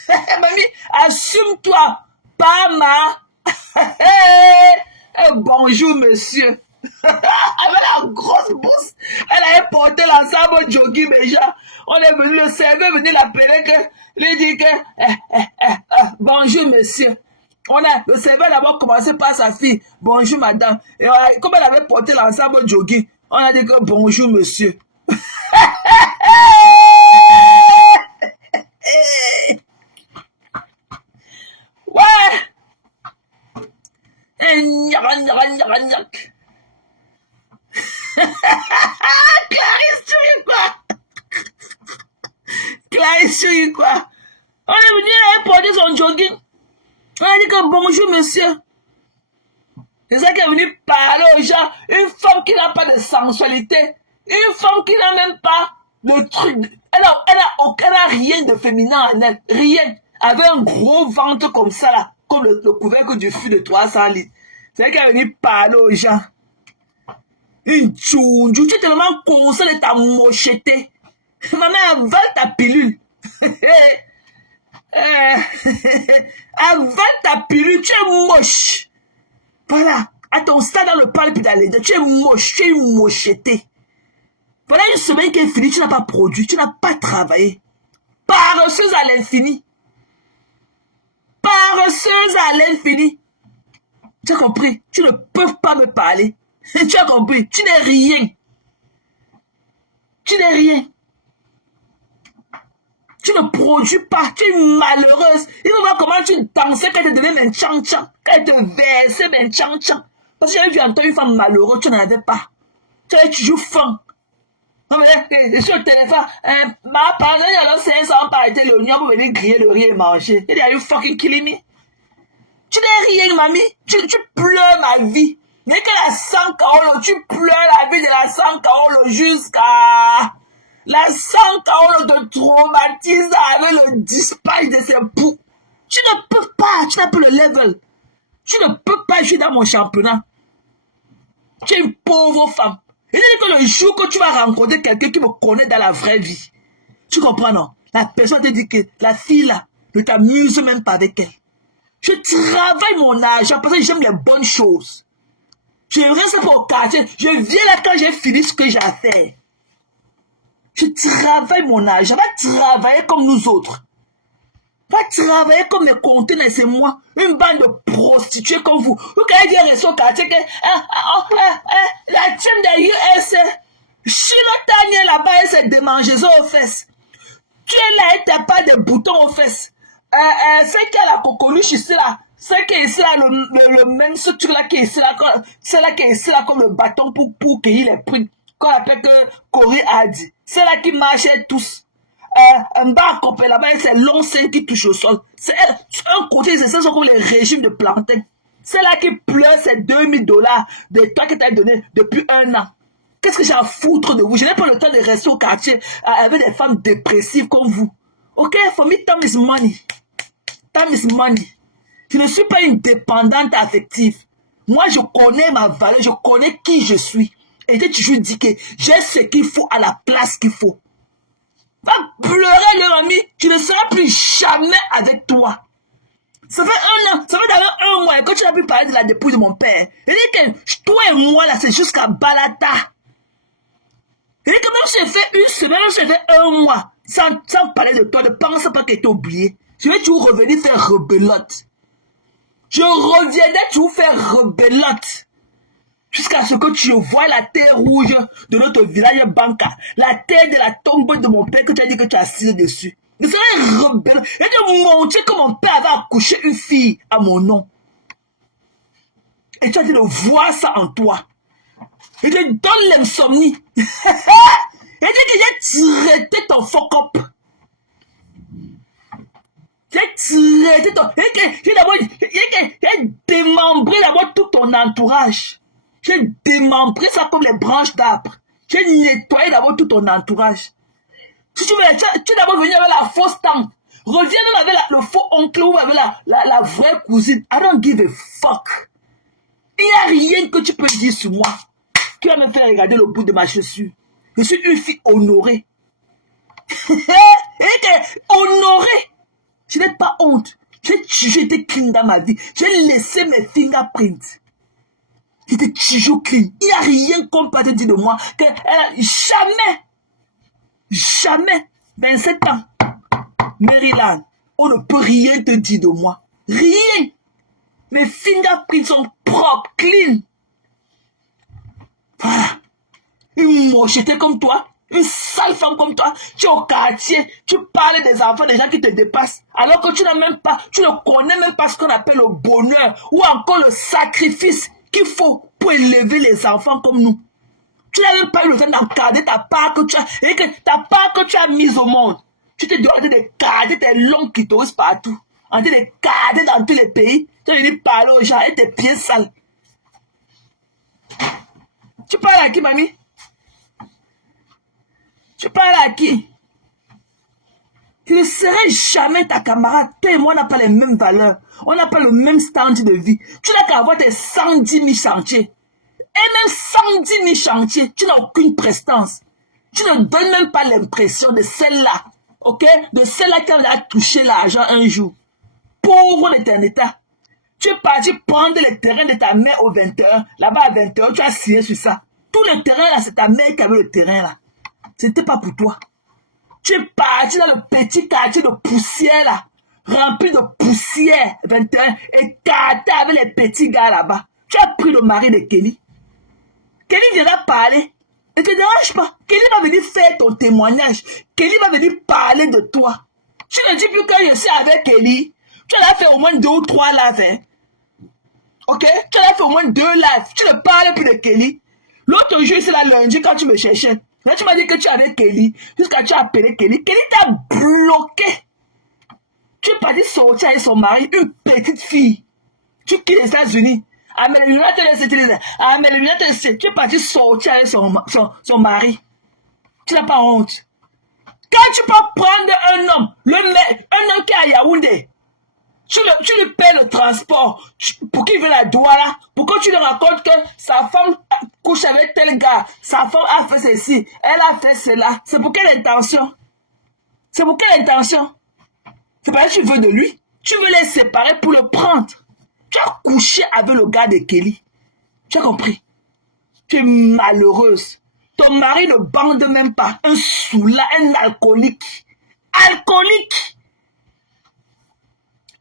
Mamie, assume-toi. Pas ma. Bonjour monsieur. Avec la grosse bourse, elle avait porté l'ensemble jogging déjà. On est venu, le serveur est venu l'appeler, lui dit que bonjour monsieur. Le serveur d'abord commencé par sa fille, bonjour madame. Et comme elle avait porté l'ensemble jogging, on a dit que bonjour monsieur. Ouais. classe, quoi. On est venu porter son jogging. On a dit que bonjour, monsieur. C'est ça qui est venu parler aux gens. Une femme qui n'a pas de sensualité. Une femme qui n'a même pas de truc. Elle a rien de féminin en elle. Rien. Avec un gros ventre comme ça, là. Comme le couvercle du fût de 300 litres. C'est ça qui est venu parler aux gens. Une tchoundjou. Tu es tellement conscient de ta mocheté. Ma mère avale ta pilule. Avale ta pilule. Tu es moche. Voilà. À ton stade, dans le parle plus d'aller. Tu es moche. Tu es une mocheté. Voilà une semaine qui est finie. Tu n'as pas produit. Tu n'as pas travaillé. Paresseuse à l'infini. Paresseuse à l'infini. Tu as compris? Tu ne peux pas me parler. Tu as compris? Tu n'es rien. Tu n'es rien. Tu ne produis pas. Tu es une malheureuse. Il faut voir comment tu dansais quand elle te donnait mes tchan-tchan. Quand elle te versait mes tchan-tchan. Parce que j'avais vu en toi une femme malheureuse. Tu n'en avais pas. Tu avais toujours faim. Non mais, sur le téléphone, ma parole, il y a 500 par été l'oignon pour venir griller le riz et manger. Il y a you fucking killing me. Tu n'es rien, mamie. Tu pleures ma vie. Mais que la 100 Kaolo, tu pleures la vie de la 100 Kaolo jusqu'à... La 100 Kaolo te traumatise avec le dispatch de ses poux. Tu ne peux pas. Tu n'as pas le level. Tu ne peux pas jouer dans mon championnat. Tu es une pauvre femme. Et que le jour que tu vas rencontrer quelqu'un qui me connaît dans la vraie vie, tu comprends, non? La personne te dit que la fille là ne t'amuse même pas avec elle. Je travaille mon argent parce que j'aime les bonnes choses. Je reste pas au quartier. Je viens là quand j'ai fini ce que j'ai à faire. Je travaille mon argent. Va travailler comme nous autres. Va travailler comme mes conteneurs, c'est moi. Une bande de prostituées comme vous. Vous quand il rester au quartier que la team de US, Chilotania là-bas, elle s'est démangeaison aux fesses. Tu es là et t'as pas de boutons aux fesses. C'est qui a la coconuche ici là. C'est qui est ici là, le même truc là qui est ici là. C'est là qui est ici là comme le bâton pour cueillir les primes. Qu'on appelle que Corée a dit. C'est là qui marchait tous. Un bar copé là-bas, c'est long sein qui touche au sol. C'est un côté, c'est ça comme les régimes de plantain. C'est là qui pleure ces $2000 de toi que t'as donné depuis 1 an. Qu'est-ce que j'ai à foutre de vous? Je n'ai pas le temps de rester au quartier avec des femmes dépressives comme vous. Ok, for me, time is money. Time is money. Je ne suis pas une dépendante affective. Moi, je connais ma valeur, je connais qui je suis. Et j'ai toujours dit que j'ai ce qu'il faut à la place qu'il faut. Va pleurer, le ami. Tu ne seras plus jamais avec toi. Ça fait 1 an, ça fait d'ailleurs 1 mois que tu n'as plus parlé de la dépouille de mon père. Il dit que toi et moi, là, c'est jusqu'à Balata. Il dit que même si j'ai fait 1 semaine, même si j'ai fait 1 mois, sans parler de toi, ne pense pas qu'elle t'a oublié. Je vais toujours revenir faire rebelote. Je reviendrai toujours faire rebelote. Jusqu'à ce que tu vois la terre rouge de notre village Banca. La terre de la tombe de mon père que tu as dit que tu as assis dessus. Je serais rebelle. Et de montrer que mon père avait accouché une fille à mon nom. Et tu as dit de voir ça en toi. Et te donne l'insomnie. Et dis que j'ai traité ton fuck up. J'ai traité ton... J'ai démembré d'abord tout ton entourage. J'ai démembré ça comme les branches d'arbres. J'ai nettoyé d'abord tout ton entourage. Si tu veux, tu es d'abord venu avec la fausse tante. Reviens même avec le faux oncle ou avec la vraie cousine. I don't give a fuck. Il n'y a rien que tu peux dire sur moi qui va me faire regarder le bout de ma chaussure. Je suis une fille honorée. Honorée. Je n'ai pas honte. J'ai été clean dans ma vie. J'ai laissé mes fingerprints. J'étais toujours clean. Il n'y a rien qu'on peut te dire de moi. Que, jamais, 27 ans, Maryland, on ne peut rien te dire de moi. Rien. Mes fingerprints sont propres, clean. Voilà. Une mocheté comme toi, une sale femme comme toi, tu es au quartier, tu parles des enfants, des gens qui te dépassent, alors que tu n'as même pas, tu ne connais même pas ce qu'on appelle le bonheur ou encore le sacrifice qu'il faut pour élever les enfants comme nous. Tu n'as même pas eu le temps d'encadrer ta part que tu as, et que ta part que tu as mise au monde. Tu te dois en train de garder tes longs clitoris partout. En train de garder dans tous les pays. Tu vas venir parler aux gens et tes pieds sales. Tu parles à qui, mamie? Tu parles à qui? Tu ne serai jamais ta camarade. Toi et moi, on n'a pas les mêmes valeurs. On n'a pas le même standard de vie. Tu n'as qu'à avoir tes 110 000 chantiers. Et même 110 000 chantiers, tu n'as aucune prestance. Tu ne donnes même pas l'impression de celle-là. Ok? De celle-là qui a touché l'argent un jour. Pauvre de ton état. Tu es parti prendre le terrain de ta mère au 21. Là-bas à 21, tu as signé sur ça. Tout le terrain là, c'est ta mère qui avait le terrain là. C'était pas pour toi. Tu es parti dans le petit quartier de poussière là. Rempli de poussière, 21. Et carté avec les petits gars là-bas. Tu as pris le mari de Kelly. Kelly viendra parler. Ne te dérange pas. Kelly va venir faire ton témoignage. Kelly va venir parler de toi. Tu ne dis plus que je suis avec Kelly. Tu en as fait au moins 2 ou 3 lives. Hein? Ok? Tu en as fait au moins 2 lives. Tu ne parles plus de Kelly. L'autre jour, c'est la lundi quand tu me cherchais. Là, tu m'as dit que tu es avec Kelly. Jusqu'à tu as appelé Kelly. Kelly t'a bloqué. Tu es parti sortir avec son mari, une petite fille. Tu quittes les États-Unis. Ah, mais les United States. Ah, mais les United States. Tu es parti sortir avec son mari. Tu n'as pas honte. Quand tu peux prendre un homme, un homme qui est à Yaoundé, tu lui paies le transport pour qu'il vienne à Douala, pour que tu lui racontes que sa femme couche avec tel gars, sa femme a fait ceci, elle a fait cela. C'est pour quelle intention? C'est pour quelle intention? C'est parce que tu veux de lui. Tu veux les séparer pour le prendre. Tu as couché avec le gars de Kelly. Tu as compris? Tu es malheureuse. Ton mari ne bande même pas. Un soulard, un alcoolique. Alcoolique.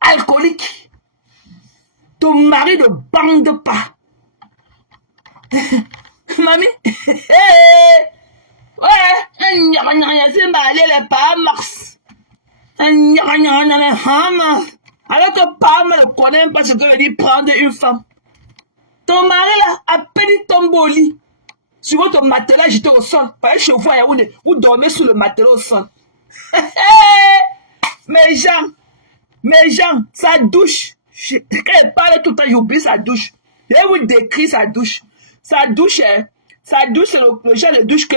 Alcoolique. Ton mari ne bande pas. Mamie. Ouais. C'est malé les Bahamas. Alors que Pam ne connaît pas ce que veut dire prendre une femme. Ton mari là, à peine il tombe au lit. Sur votre matelas, j'étais au sol. Par chez vous, vous dormez sous le matelas au sol. Mes gens, sa douche. Quand elle parle tout le temps, j'oublie sa douche. Je vais vous décrire sa douche. Sa douche, c'est le genre de douche que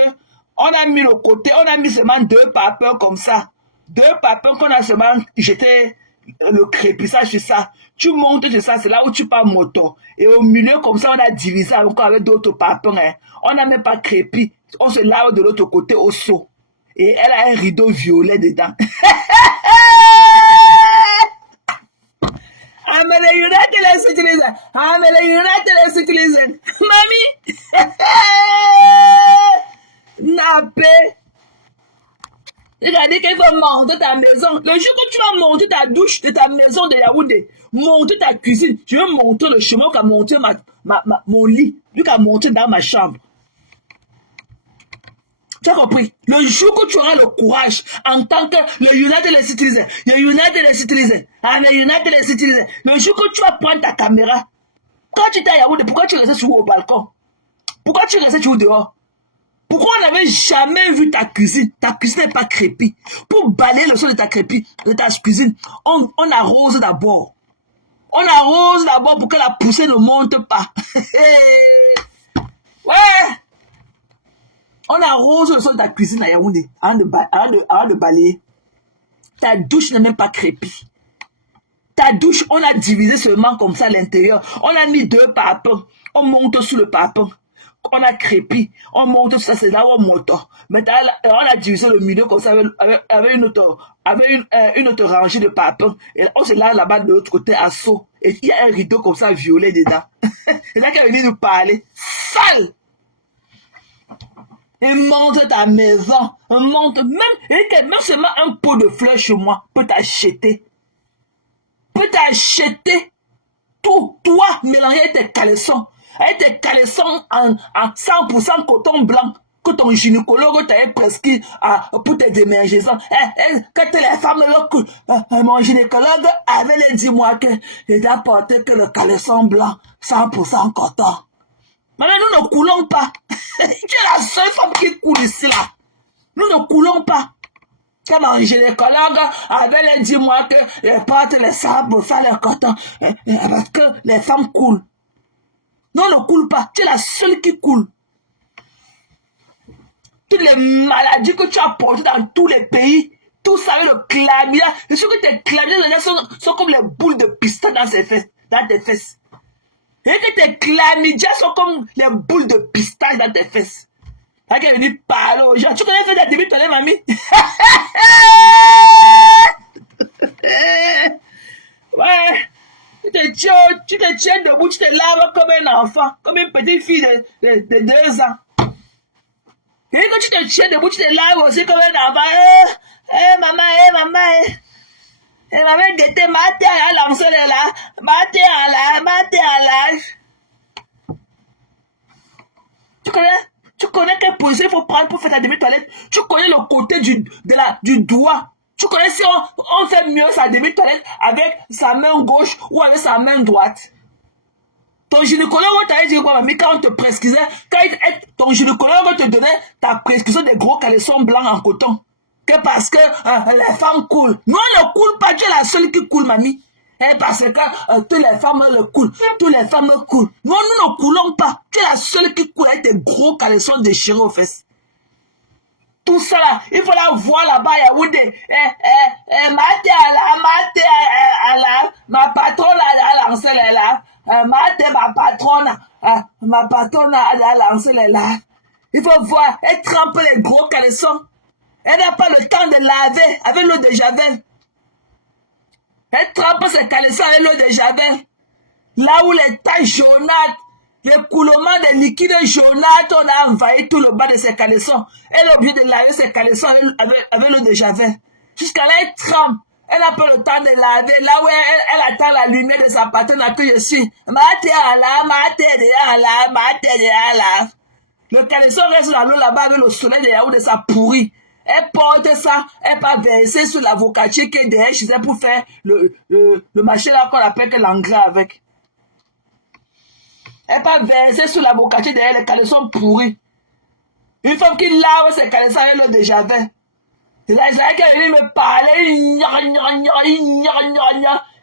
on a mis le côté, on a mis seulement 2 papins comme ça. 2 papins qu'on a seulement jeté le crépissage sur ça. Tu montes sur ça, c'est là où tu pars moto. Et au milieu, comme ça, on a divisé encore avec d'autres papins. Hein. On n'a même pas crépi. On se lave de l'autre côté au seau. Et elle a un rideau violet dedans. Mamie. Nappé. Regardez qu'il faut monter ta maison. Le jour que tu vas monter ta douche de ta maison de Yaoundé, monter ta cuisine, je vais monter le chemin qui a monté mon lit, lui qui a monté dans ma chambre. Tu as compris? Le jour que tu auras le courage, en tant que le United Citizen, le jour que tu vas prendre ta caméra, quand tu étais à Yaoundé, pourquoi tu restais sur au balcon? Pourquoi tu restais sur dehors? Pourquoi on n'avait jamais vu ta cuisine? Ta cuisine n'est pas crépie. Pour balayer le sol de ta cuisine, on arrose d'abord. On arrose d'abord pour que la poussée ne monte pas. Ouais! On arrose le sol de ta cuisine à Yaoundé avant de balayer. Ta douche n'est même pas crépie. Ta douche, on a divisé seulement comme ça à l'intérieur. On a mis 2 papins. On monte sous le papin. On a crépi, on monte tout ça, c'est là où on monte. Maintenant, on a divisé le milieu comme ça avec une autre rangée de papins. Et on se lave là-bas de l'autre côté à saut. Et il y a un rideau comme ça violet dedans. Et là, qu'elle est venue nous parler. Sale! Et monte ta maison. Monte même seulement un pot de fleurs chez moi peut t'acheter. Tout, toi, mélangé avec tes caleçons. Avec tes caleçons en 100% coton blanc que ton gynécologue t'avait prescrit pour tes émergences. Quand les femmes, mon gynécologue avait dit moi que je dois porter que le caleçon blanc 100% coton. Mais nous ne coulons pas. Tu es la seule femme qui coule ici là. Nous ne coulons pas. Quand mon gynécologue avait dit moi que je porte les sables pour faire le coton, parce que les femmes coulent. Non, ne coule pas. Tu es la seule qui coule. Toutes les maladies que tu as portées dans tous les pays, tout ça avec le chlamydia. Je suis sûr que tes chlamydia sont comme les boules de piston dans tes fesses. Et que tes chlamydia sont comme les boules de pistache dans tes fesses. Là, qu'elle venir parler aux gens. Tu connais faire des débuts, ton mamie? Ouais. Tu te tiens debout, tu te laves comme un enfant, comme une petite fille de 2 ans. Et quand tu te tiens debout, tu te laves aussi comme un enfant. Maman, maman, guettez, ma terre à lancer là, ma terre à l'âge. Tu connais quelle position il faut prendre pour faire ta demi-toilette. Tu connais le côté du doigt. Tu connais si on fait mieux sa demi-toilette avec sa main gauche ou avec sa main droite. Ton gynécologue t'avait dit quoi, mais quand on te prescrivait, ton gynécologue te donnait ta prescription des gros caleçons blancs en coton. Que parce que les femmes coulent. Non, elles ne coulent pas, tu es la seule qui coule, mamie. Et parce que toutes les femmes le coulent. Toutes les femmes coulent. Non, nous ne coulons pas. Tu es la seule qui coule avec tes gros caleçons déchirés aux fesses. Tout ça là, il faut la voir là-bas à Yaoundé. Ma patronne a lancé les là. Ma patronne a lancé les là. Il faut voir, elle trempe les gros caleçons. Elle n'a pas le temps de laver avec l'eau de javel. Elle trempe ses caleçons avec l'eau de javel. Là où les taches jaunâtres, les coulements des liquides jaunâtres, on a envahi tout le bas de ses caleçons. Elle est obligée de laver ses caleçons avec l'eau de javel. Jusqu'à là, elle trempe. Elle n'a pas le temps de laver. Là où elle attend la lumière de sa patronne que je suis. Le caleçon reste dans l'eau là-bas avec le soleil de Yaoundé, ça pourrit. Elle porte ça, elle va verser sur l'avocatier qui est derrière chez elle pour faire le machin là qu'on appelle que l'engrais avec. Elle va verser sur l'avocatier derrière les caleçons pourris. Une femme qui lave ses caleçons avec l'eau de javel. Et là, qu'elle vient me parler,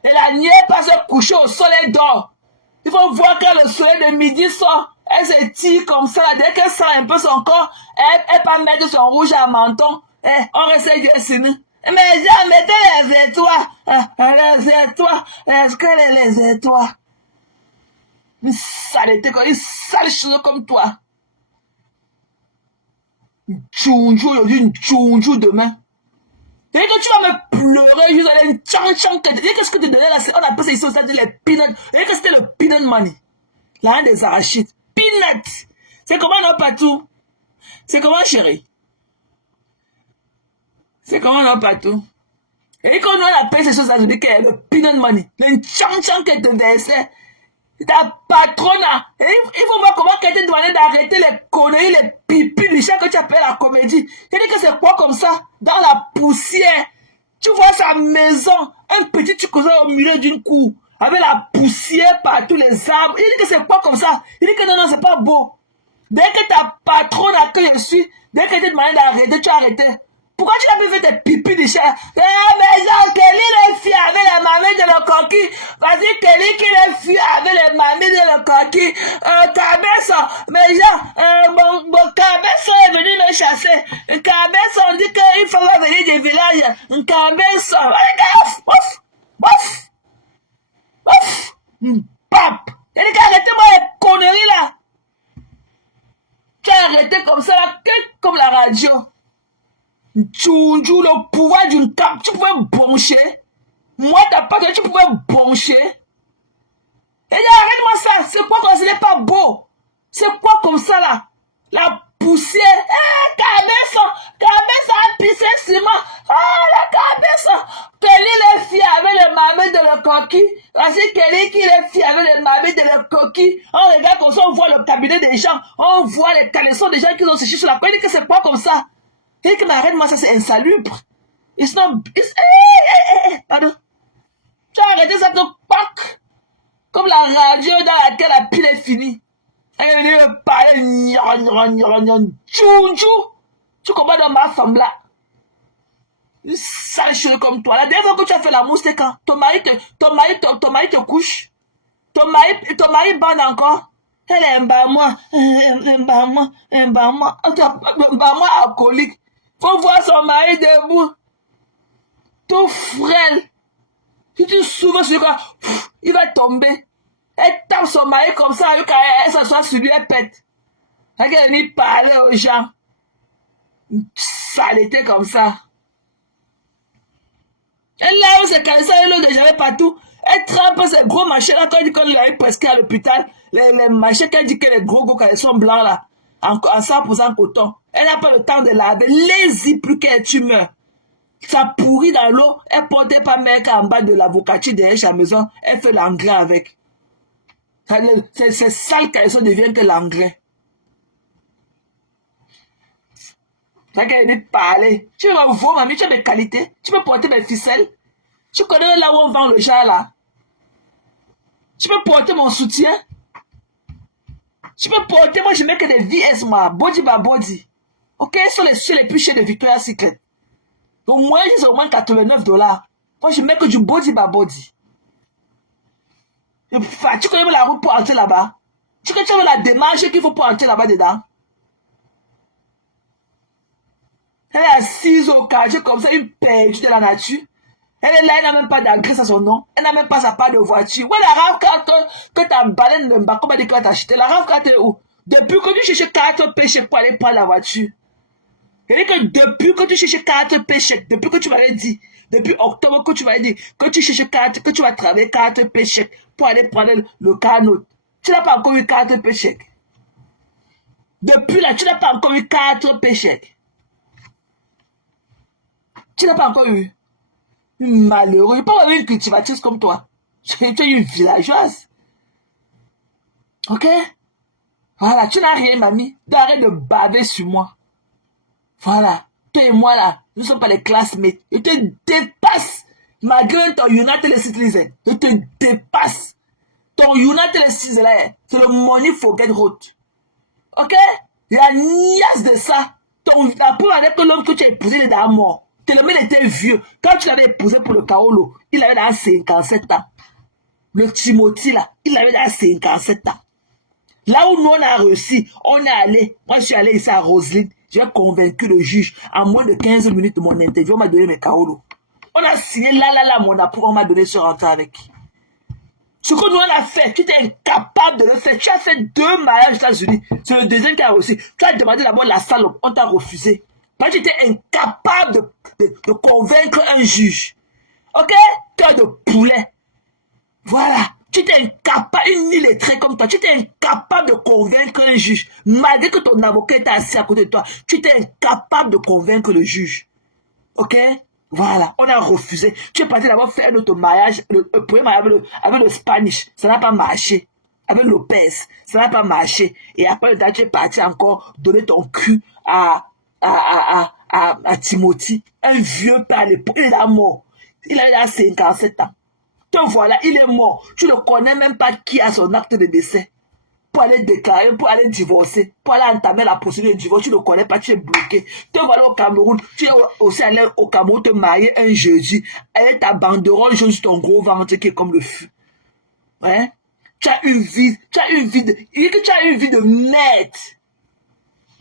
et la nuit, elle passe coucher au soleil d'or. Il faut voir quand le soleil de midi sort. Elle se tire comme ça, dès qu'elle sent un peu son corps, elle peut mettre son rouge à menton. On essaie de signer. Mais j'ai mettez les étoiles. Les étoiles. Est-ce que les étoiles? Une saleté, une sale chose comme toi. Une tchounjou aujourd'hui, une tchounjou demain. Et que tu vas me pleurer, juste aller une tchan-tchan. Qu'est-ce que tu donnais là? On appelle ça ici, ça dit les peanuts. Et que c'était le peanut money. La reine des arachides. Peanut. C'est comment non partout? C'est comment chérie? C'est comment non partout? Et quand on appelle ces choses-là, je dis que le peanut money. Le tchan-tchan qu'elle te versait. Ta patronne, il faut voir comment qu'elle t'a demandé d'arrêter les conneries, les pipis du chat que tu appelles la comédie. Je dis que c'est quoi comme ça? Dans la poussière. Tu vois sa maison, un petit truc au milieu d'une cour, avec la poussière partout, les arbres. Il dit que c'est quoi comme ça? Il dit que non, c'est pas beau. Dès que ta patronne à que je suis, dès qu'elle t'a demandé d'arrêter, tu as arrêté. Pourquoi tu n'as pas fait tes pipis de chat? Mais genre, Kelly les filles avec les mamies de le coquille. Vas-y, Kelly qui les filles avec les mamies de le coquille. Cabeçon, mais genre, mon Cabeçon est venu me chasser. Cabeçon, on dit qu'il faut venir du village. Cabeçon, ouf, pap. Il dit qu'arrêtez-moi les conneries là. Tu as arrêté comme ça là, comme la radio. Tchounjou, le pouvoir d'une table, tu pouvais broncher. Moi, t'as pas que tu pouvais broncher. Et arrête-moi ça, c'est quoi quand ce n'est pas beau? C'est quoi comme ça là? La poussière. Cabeçon a pissé sur moi. La Cabeçon. Kelly les filles avec les mamies de le coquille. Voici Kelly qui les filles avec les mamies de le coquille. On regarde comme ça, on voit le cabinet des gens. On voit les caleçons des gens qui ont séché sur la peau. Il dit que c'est pas comme ça. Il dit que mais arrête-moi ça, c'est insalubre. Pardon. Tu as arrêté ça comme pack. Comme la radio dans laquelle la pile est finie. Elle est venue me parler. Tchounjou. Tu comprends dans ma femme là. Une sale chérie comme toi. La dernière fois que tu as fait l'amour, c'était quand? Ton mari te couche. Ton mari bande encore. Elle est un moi alcoolique. Faut voir son mari debout. Tout frêle. Si tu s'ouvres sur quoi, il va tomber. Elle tape son mari comme ça, quand elle s'assoit sur lui, elle pète. Elle est venue parler aux gens. Une saleté comme ça. Elle là où c'est comme ça, elle l'a déjà partout. Elle trempe ces gros machins là, quand elle dit qu'on lui a eu presque à l'hôpital. Les machins qu'elle dit que les gros quand ils sont blancs là, en 100% coton. Elle n'a pas le temps de laver. Les plus qu'elle tu meurs. Ça pourrit dans l'eau. Elle portait pas mec en bas de l'avocatier derrière sa maison. Elle fait l'engrais avec. C'est sale quand ça devient que l'engrais. C'est qu'elle est parler. Tu vas voir, mamie, tu as des qualités. Tu peux porter des ficelles. Tu connais là où on vend le genre là. Tu peux porter mon soutien. Tu peux porter, moi je mets que des VS moi. Body by body. Ok, ce sont les plus chers de Victoria's Secret. Donc moi, c'est au moins $89. Moi, je mets que du body by body. Tu connais la route pour entrer là-bas? Tu connais la démarche qu'il faut pour entrer là-bas dedans? Elle est assise au quartier comme ça, une perdue de la nature. Elle est là, elle n'a même pas d'adresse à son nom. Elle n'a même pas sa part de voiture. Ouais, la RAV4 que ta baleine ne m'a pas dit que tu as acheté. La RAV4 est où? Depuis que tu cherches 4 péchés pour aller prendre la voiture. C'est-à-dire que depuis que tu cherches 4 péchés, depuis que tu m'avais dit, depuis octobre que tu m'avais dit, que tu cherches 4, que tu vas travailler 4 péchés pour aller prendre le canot. Tu n'as pas encore eu 4 péchés. Depuis là, tu n'as pas encore eu 4 péchés. Tu n'as pas encore eu. Malheureux. Il n'y a pas une cultivatrice comme toi. Tu es une villageoise. Ok? Voilà, tu n'as rien, mamie. D'arrêter de baver sur moi. Voilà. Toi et moi, là, nous ne sommes pas les classmates. Je te dépasse. Malgré ton United Citizen. Je te dépasse. Ton United Citizen, c'est le money forget road. Ok? La niasse de ça. La première année que l'homme que tu as épousé, il est dans la mort. Tellement il était vieux. Quand tu l'avais épousé pour le Kaolo, il avait dans 57 ans. Le Timothy, là, il avait dans 57 ans. Là où nous, on a réussi, on est allé. Moi, je suis allé ici à Roselyne. J'ai convaincu le juge. En moins de 15 minutes de mon interview, on m'a donné mes Kaolo. On a signé là, mon approuve, on m'a donné ce rentrée avec. Ce que nous, on a fait, tu étais incapable de le faire. Tu as fait 2 mariages aux États-Unis. C'est le deuxième qui a réussi. Tu as demandé d'abord la salope, on t'a refusé. Parce que tu étais incapable de convaincre un juge. Ok? Cœur de poulet. Voilà. Tu étais incapable, une illettrée comme toi, tu étais incapable de convaincre un juge. Malgré que ton avocat était assis à côté de toi, tu étais incapable de convaincre le juge. Ok? Voilà. On a refusé. Tu es parti d'abord faire un autre mariage, le premier mariage avec le Spanish. Ça n'a pas marché. Avec Lopez. Ça n'a pas marché. Et après, tu es parti encore donner ton cul à Timothy, un vieux père à l'époque, il est là mort. Il a 57 ans. Te voilà, il est mort. Tu ne connais même pas qui a son acte de décès. Pour aller déclarer, pour aller divorcer, pour aller entamer la procédure de divorce, tu ne connais pas, tu es bloqué. Te voilà au Cameroun, tu es aussi allé au Cameroun te marier un jeudi. Elle est ta banderole juste ton gros ventre qui est comme le feu. Hein? Tu as une vie de merde.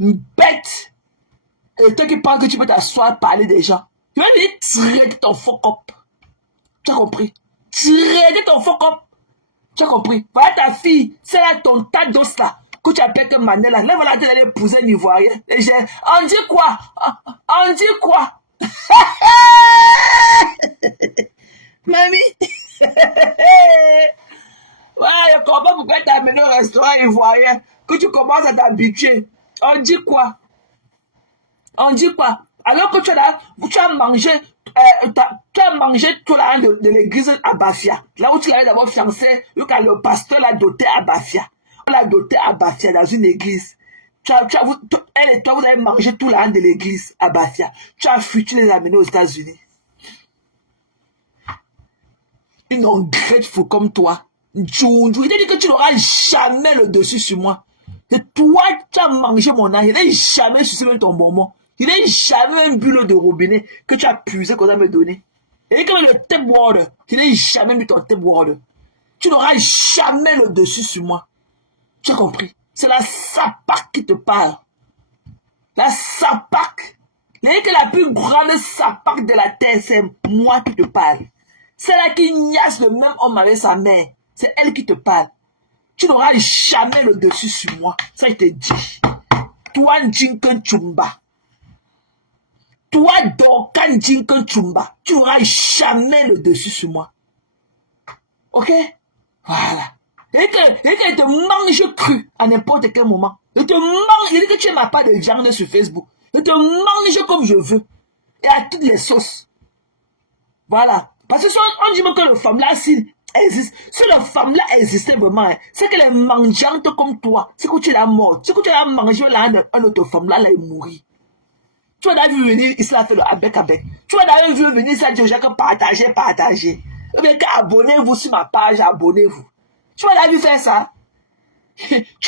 Une bête. Et toi qui penses que tu peux t'asseoir, parler des gens. Tu vas venir tirer de ton fuck up. Tu as compris? Tirer de ton fuck up. Tu as compris? Voilà ta fille. C'est là ton tas d'os là. Que tu appelles comme Manela. Là, voilà, tu allais épouser un Ivoirien. Et on dit quoi? On dit quoi? Mamie. Ouais, je comprends pourquoi tu as amené au restaurant ivoirien. Que tu commences à t'habituer. On dit quoi? On dit quoi? Alors que tu as mangé tout là de l'église à Bafia. Là où tu l'avais d'abord fiancé, le pasteur l'a doté à Bafia. On l'a doté à Bafia dans une église. Elle et toi, vous avez mangé tout là de l'église à Bafia. Tu as fui, tu les as amenés aux États-Unis. Une ungrateful comme toi. Il t'a dit que tu n'auras jamais le dessus sur moi. C'est toi qui as mangé mon âge. Il n'a jamais sucé même ton bonbon. Il n'est jamais un bulot de robinet que tu as puisé qu'on a me donné. Et comme le tap water, il n'est jamais mis ton tap water. Tu n'auras jamais le dessus sur moi. Tu as compris? C'est la sapac qui te parle. La sapac. La plus grande sapac de la terre, c'est moi qui te parle. C'est là qui niaise le même homme avec sa mère. C'est elle qui te parle. Tu n'auras jamais le dessus sur moi. Ça, je te dis. Toi, Jinken Chumba. Toi, Dokan Jinken Chumba. Tu n'auras jamais le dessus sur moi. Ok? Voilà. Et que te mange cru à n'importe quel moment. Je te mange. Je dis que tu es ma part de genre sur Facebook. Je te mange comme je veux. Et à toutes les sauces. Voilà. Parce que si on dit que le femme là, s'il existe, si le femme là existait vraiment, hein, c'est qu'elle est mangeante comme toi. C'est que tu l'as morte. C'est que tu l'as mangé là, un autre femme là, elle est mourie. Tu vas d'ailleurs venir ici, là, faire le avec. Tu vas d'ailleurs venir ici, dire aux gens que partagez. Ou bien abonnez-vous sur ma page, abonnez-vous. Tu vas d'ailleurs faire ça.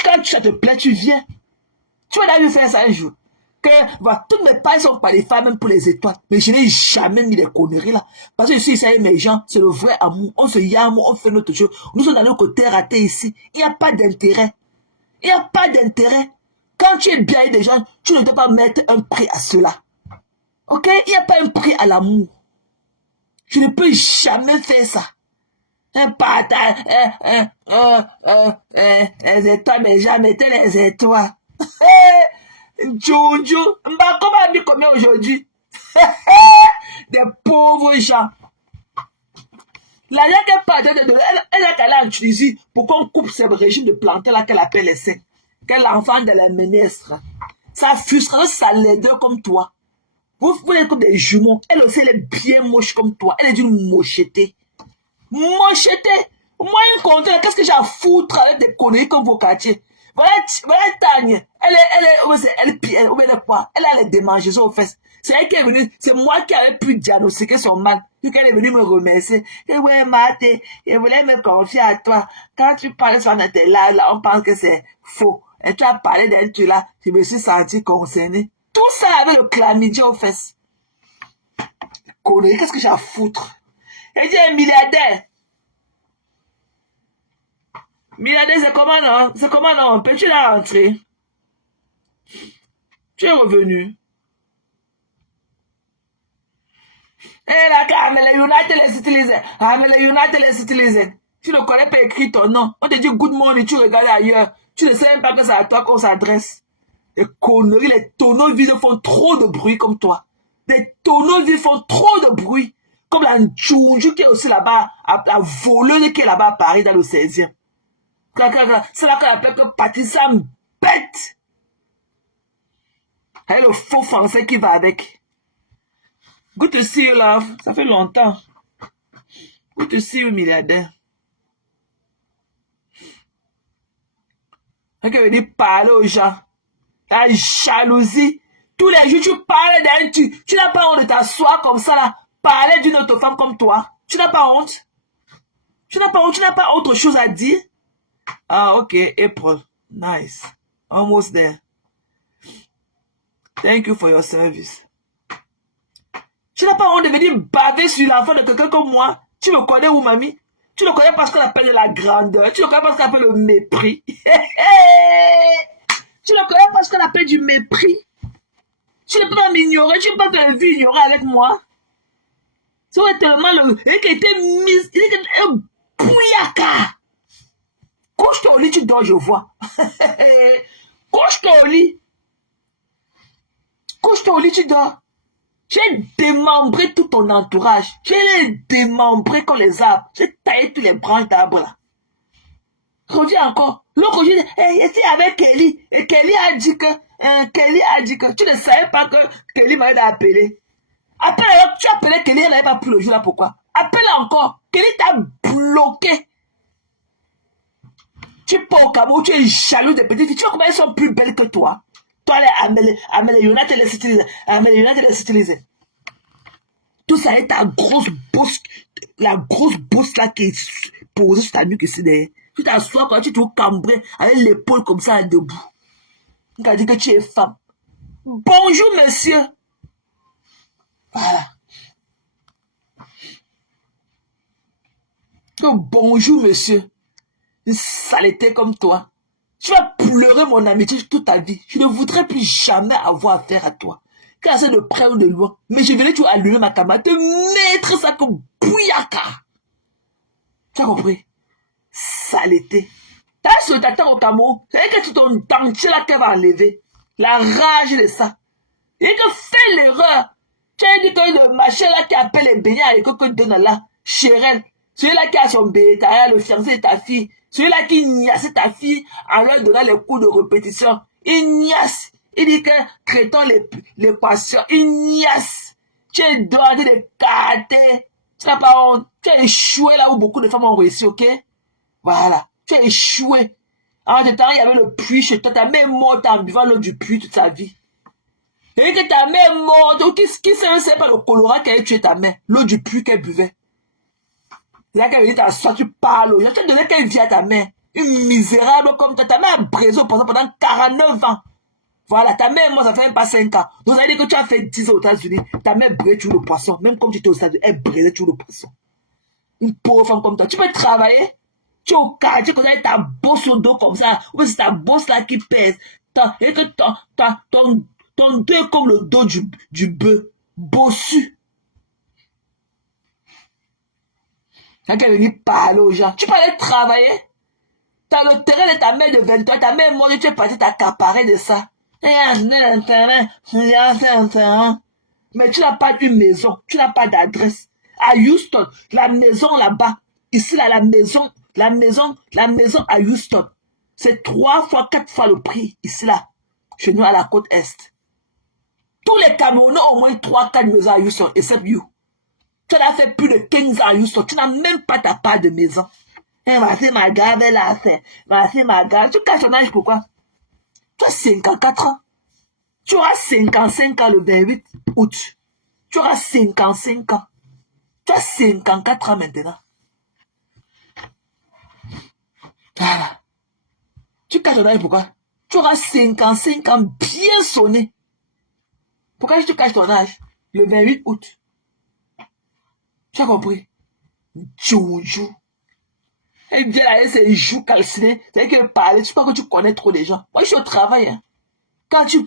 Quand ça te plaît, tu viens. Tu vas d'ailleurs faire ça un jour. Que, voilà, toutes mes pages sont qualifiées même pour les étoiles. Mais je n'ai jamais mis des conneries là. Parce que je suis ici avec mes gens, c'est le vrai amour. On se yame, on fait notre chose. Nous sommes dans notre côté raté ici. Il n'y a pas d'intérêt. Il n'y a pas d'intérêt. Quand tu es bien avec des gens, tu ne dois pas mettre un prix à cela. Ok? Il n'y a pas un prix à l'amour. Je ne peux jamais faire ça. Un partage, les étoiles, mais jamais mettez les étoiles. Jojo, comment on dit combien aujourd'hui? Des pauvres gens. L'argent qu'elle parle de donner, elle a qu'elle a utilisé pour qu'on coupe ce régime de plantain là qu'elle appelle les seins. Qu'elle enfant de la ministre. Ça frustre, ça l'aide comme toi. Vous êtes comme des jumeaux. Elle aussi, elle est bien moche comme toi. Elle est d'une mocheté. Mocheté. Moi, une contraire, qu'est-ce que j'ai à foutre avec des conneries comme vos quartiers? Voilà Tanya. Elle est quoi? Elle a les démangeaisons aux fesses. C'est elle qui est venue, c'est moi qui avais pu diagnostiquer son mal. Puis qu'elle est venue me remercier. Et ouais, Marthe, je voulais me confier à toi. Quand tu parles sur notre là, on pense que c'est faux. Et tu as parlé d'un truc là, je me suis senti concerné. Tout ça avec le chlamydia aux fesses. Connerie, qu'est-ce que j'ai à foutre? Elle dit un milliardaire. Milliardaire, c'est comment non? C'est comment non? Peux-tu la rentrer? Tu es revenu. Et là, mais les United les utilisent. Ah, mais les United les utilisent. Tu ne connais pas écrit ton nom. On te dit good morning, tu regardes ailleurs. Tu ne sais même pas que c'est à toi qu'on s'adresse. Les conneries, les tonneaux vides font trop de bruit comme toi. Les tonneaux vides font trop de bruit. Comme la Njunju qui est aussi là-bas, la voleuse qui est là-bas à Paris dans le 16e. C'est là qu'on appelle que Patricia bête. Et le faux français qui va avec. Good to see you, love. Ça fait longtemps. Good to see you, milliardaire. Elle veut venir parler aux gens. La jalousie. Tous les jours, tu parles d'un tu n'as pas honte de t'asseoir comme ça, là. Parler d'une autre femme comme toi. Tu n'as pas honte. Tu n'as pas honte. Tu n'as pas autre chose à dire. Ah, ok. April. Nice. Almost there. Thank you for your service. Tu n'as pas honte de venir baver sur l'enfant de quelqu'un comme moi. Tu me connais où, mamie? Tu le connais parce qu'on appelle la grandeur. Tu le connais parce qu'on appelle le mépris. Tu le connais parce qu'on appelle du mépris. Tu ne peux pas m'ignorer. Tu ne peux pas te vivre ignorer avec moi. Ça va tellement le... Il était mis... Il était un bouillaka. Couche-toi au lit, tu dors, je vois. Couche-toi au lit. Couche-toi au lit, tu dors. J'ai démembré tout ton entourage. J'ai les démembré comme les arbres. J'ai taillé toutes les branches d'arbres là. Reviens encore. L'autre jour, j'étais avec Kelly. Et Kelly a dit que tu ne savais pas que Kelly m'avait appelé. Après, tu as appelé Kelly, elle n'avait pas pris le jour là, pourquoi? Appelle encore. Kelly t'a bloqué. Tu pars au Cameroun, tu es jaloux des petites filles. Tu vois comment elles sont plus belles que toi? Toi, les United les utiliser. Tout ça est ta grosse bosse, la grosse bosse là qui est posée sur ta nuque ici derrière. Tu t'assois quand tu te cambré avec l'épaule comme ça debout. Tu as dit que tu es femme. Bonjour, monsieur. Voilà. Oh, bonjour, monsieur. Une saleté comme toi. Tu vas pleurer mon amitié toute ta vie. Je ne voudrais plus jamais avoir affaire à toi. Car c'est de près ou de loin. Mais je venais toujours allumer ma caméra, te mettre ça comme bouillaka. Tu as compris? Saleté. T'as un solitaire au Cameroun. C'est que c'est ton dentier là qu'elle va enlever. La rage de ça. Et que fais l'erreur. Tu as dit que le machin là qui appelle les beignets et que donne là, Chérel. Celui-là qui a son bétail, le fiancé de ta fille. Celui-là qui niasse ta fille en leur donnant les cours de répétition. Il niasse. Il dit que traitons l'équation. Il niasse. Tu es droité de karaté. Tu n'as pas honte. Tu as échoué là où beaucoup de femmes ont réussi, ok? Voilà. Tu as échoué. En même temps, il y avait le puits chez toi. Ta mère est morte en buvant l'eau du puits toute sa vie. Et que ta mère est morte. Qui sait pas le colorant qui a tué ta mère? L'eau du puits qu'elle buvait. Il y a quelqu'un qui t'assoit, tu parles. Il y a quelqu'un donné quelle vie à ta mère. Une misérable comme toi. Ta mère a brisé au pendant 49 ans. Voilà, ta mère, moi, ça fait même pas 5 ans. Donc, ça veut dire que tu as fait 10 ans aux États-Unis. Ta mère brisait toujours le poisson. Même comme tu étais aux États-Unis, elle brisait toujours le poisson. Une pauvre femme comme toi. Tu peux travailler. Tu es au quartier, tu as ta bosse au dos comme ça. Ou c'est ta bosse là qui pèse. Et que ton dos est comme le dos du bœuf. Bossu. Quand elle venir parler aux gens, tu peux aller travailler. Tu as le terrain de ta mère de 20 ans, ta mère est morte, tu es parti t'accaparer de ça. Mais tu n'as pas une maison, tu n'as pas d'adresse. À Houston, la maison là-bas, ici là, la maison à Houston, c'est 3 fois, 4 fois le prix, ici là, chez nous à la côte Est. Tous les Camerounais ont au moins 3, 4 maisons à Houston, except you. Tu as fait plus de 15 ans à Houston. Tu n'as même pas ta part de maison. Voici ma garde, elle a fait. Voici ma garde. Tu caches ton âge pourquoi? Tu as 54 ans. Tu auras 55 ans le 28 août. Tu auras 55 ans. Tu as 54 ans maintenant. Voilà. Tu caches ton âge pourquoi? Tu auras 55 ans bien sonné. Pourquoi tu caches ton âge? Le 28 août. Tu as compris? Joujou. Elle vient là, elle ses joues calcinées. C'est qu'elle parle. Tu crois que tu connais trop les gens. Moi, je suis au travail. Hein. Quand tu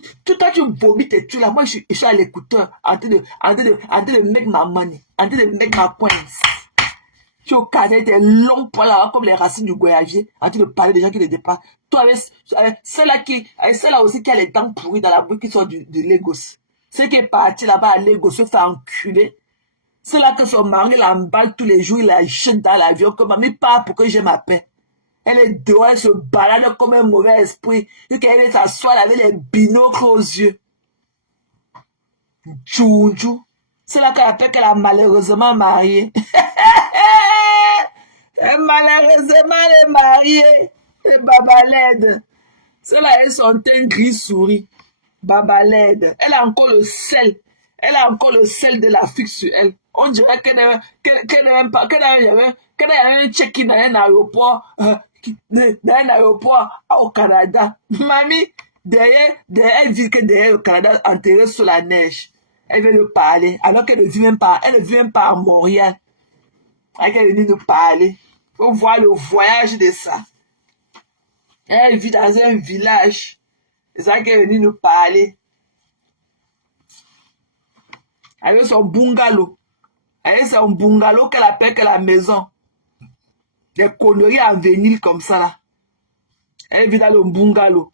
vomis tes tu là, moi, je suis à l'écouteur. En train de make ma money. En train de make ma coins. Tu es au cadre, tes longs poils là, comme les racines du goyavier. En train de parler des gens qui les dépassent. Toi, avec celle-là aussi qui a les dents pourries dans la bouche qui sort de Lagos. Celle qui est partie là-bas à Lagos se fait enculer. C'est là que son mari l'emballe tous les jours, il la jette dans l'avion comme mamie part pour que j'ai ma paix. Elle est dehors, elle se balade comme un mauvais esprit. Et qu'elle est s'asseoir avec les binocles aux yeux. Djoudjou. C'est là qu'elle appelle qu'elle a malheureusement marié. Malheureusement, elle est mariée. Et Babalède. C'est là, elle son teint gris souris. Babalède. Elle a encore le sel. Elle a encore le sel de l'Afrique sur elle. On dirait qu'elle n'a même pas, qu'elle a un check-in dans un aéroport au Canada. Mamie, derrière, elle vit que derrière le Canada, enterrée sous la neige. Elle veut nous parler, alors qu'elle ne vit même pas, à Montréal. Elle est venue nous parler. Faut voir le voyage de ça. Elle vit dans un village. C'est ça qu'elle est venue nous parler. Avec son bungalow. Avec son bungalow qu'elle appelle que la maison. Des conneries en vinyle comme ça là. Elle vit dans le bungalow.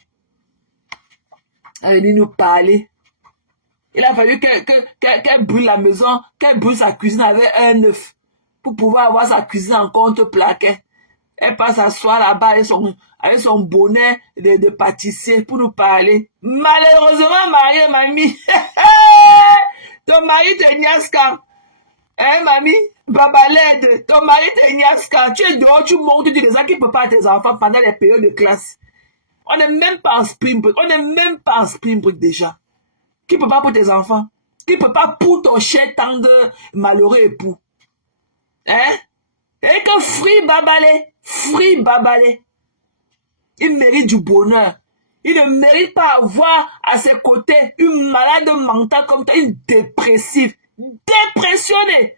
Elle est venue nous parler. Il a fallu qu'elle brûle la maison, qu'elle brûle sa cuisine avec un œuf. Pour pouvoir avoir sa cuisine en contre-plaquet. Elle passe s'asseoir là-bas avec son bonnet de pâtissier pour nous parler. Malheureusement, Marie, mamie. Ton mari te niaise quand? Hein, mamie? Babalède, ton mari te niaise quand? Tu es dehors, tu montes, tu dis des gens qui ne peuvent pas à tes enfants pendant les périodes de classe. On n'est même pas en spring break. Déjà. Qui ne peut pas pour tes enfants? Qui ne peut pas pour ton cher tendre malheureux époux? Hein? Et que free Babalé. Il mérite du bonheur. Il ne mérite pas avoir à ses côtés une malade mentale comme ça, une dépressive. Dépressionnée.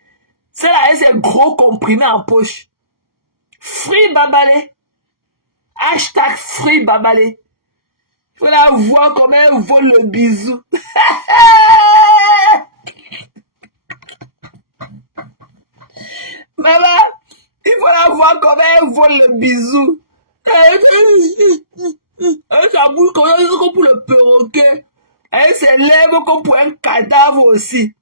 C'est là avec ses gros comprimés en poche. Free Babalé. Hashtag Free Babalé. Il faut la voir comment elle vole le bisou. Maman, il faut la voir comment elle vole le bisou. Elle s'abouille comme pour le perroquet. Elle s'élève comme pour un cadavre aussi.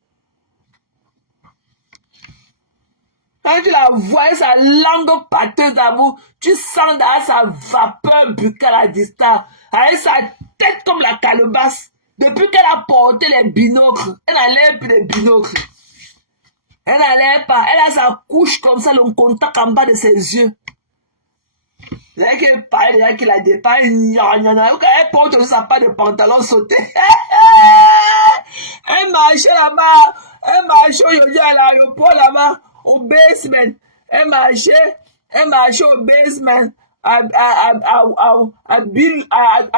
Quand tu la vois, sa langue pâteuse d'amour, tu sens dans sa vapeur buccale à distance, avec sa tête comme la calebasse. Depuis qu'elle a porté les binocles, elle n'enlève plus les binocles. Elle n'enlève pas, elle a sa couche comme ça, le contact en bas de ses yeux. Dès qu'elle parle, déjà qu'il la dépasse, elle porte aussi sa part de pantalon sauté. Elle marchait là-bas, elle marchait aujourd'hui à l'aéroport là-bas, au basement. Elle marchait au basement, à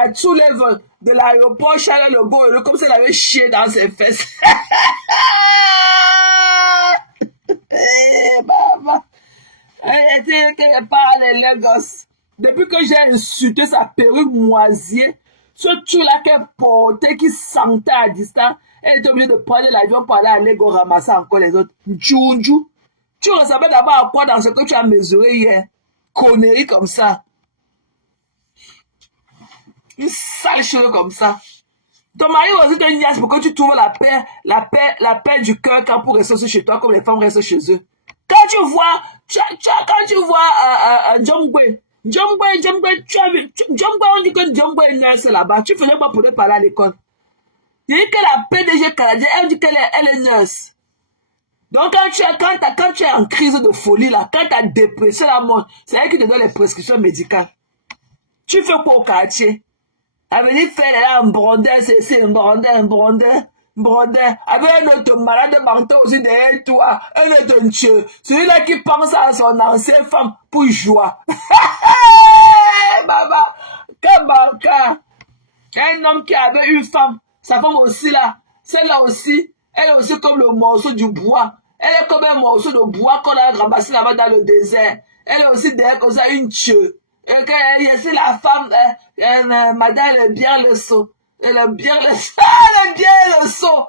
tout level de l'aéroport Charles de Gaulle, comme si elle avait chié dans ses fesses. Maman, elle était quelque part à Lagos. Depuis que j'ai insulté sa perruque moisier, ce truc-là qu'elle portait, qui sentait à distance, elle était obligée de prendre l'avion pour aller à Lagos ramasser encore les autres. Djounjou. Tu ressemblais d'abord à quoi dans ce que tu as mesuré hier? Connerie comme ça. Une sale chose comme ça. Ton mari aussi te niaise pour que tu trouves la paix du cœur quand pour rester chez toi comme les femmes restent chez eux. Quand tu vois Djongwe, tu as vu, Djongwe, on dit que Djongwe est nurse là-bas. Tu faisais pas pour aller parler à l'école. Il dit que la PDG canadienne, elle dit qu'elle est nurse. Donc quand tu es en crise de folie là, quand tu as dépressé la mort, c'est elle qui te donne les prescriptions médicales. Tu fais quoi au quartier? Elle veut dire faire là un brondin, c'est un brondin. Avec un autre malade mental aussi derrière toi, un autre dieu, celui-là qui pense à son ancienne femme pour jouer. Maman, Kabanka, un homme qui avait une femme, sa femme aussi là, celle-là aussi, elle est aussi comme le morceau du bois. Elle est comme un morceau de bois qu'on a ramassé là-bas dans le désert. Elle est aussi derrière comme ça une dieu. Et c'est la femme, madame, elle est bien le seau. Elle est bien le seau.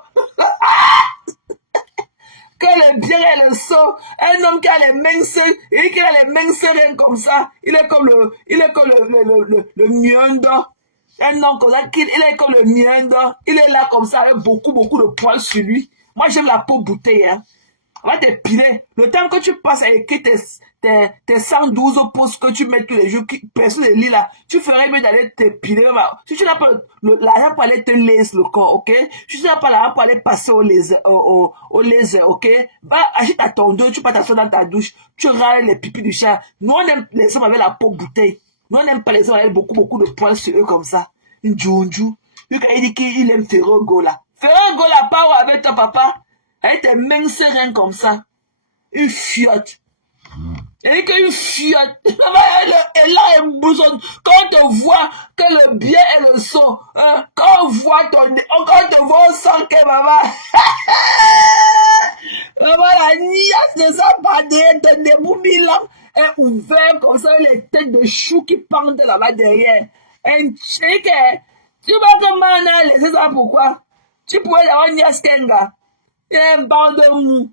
Qu'elle est bien le seau. Un homme qui a les mains serrées, et qui a les mains serrées comme ça. Il est comme le miondo. Un homme comme ça, il est comme le miondo. Il est là comme ça, avec beaucoup de poils sur lui. Moi, j'aime la peau bouteille, hein. On va t'épiler. Le temps que tu passes à écrire tes 112 postes que tu mets tous les jours, personne ne lit là, tu ferais mieux d'aller t'épiler. Si tu n'as pas l'argent pour aller te laisser le corps, ok? Si tu n'as pas l'argent pour aller passer au laser, ok? Va, achète ta tondeuse, tu passes ta soeur dans ta douche, tu râles les pipis du chat. Nous, on aime les hommes avec la peau bouteille. Nous, on n'aime pas les hommes avec beaucoup de poils sur eux comme ça. Une djounjou. Lui, quand il dit qu'il aime Ferrogo là. Ferrogo là, pas avec ton papa. Elle tes mains sereines comme ça. Une fiotte. Elle est qu'une fiotte. Elle a un bouson. Quand on te voit que le bien et le son, quand on voit quand on te voit au sang que maman. Maman, la niasse de sa badée de debout Milan est ouverte comme ça, les têtes de choux qui pendent là-bas derrière. Un chic, tu vois comment on a laissé ça pourquoi? Tu pourrais avoir niasse Kenga. Il y a un banc de mou.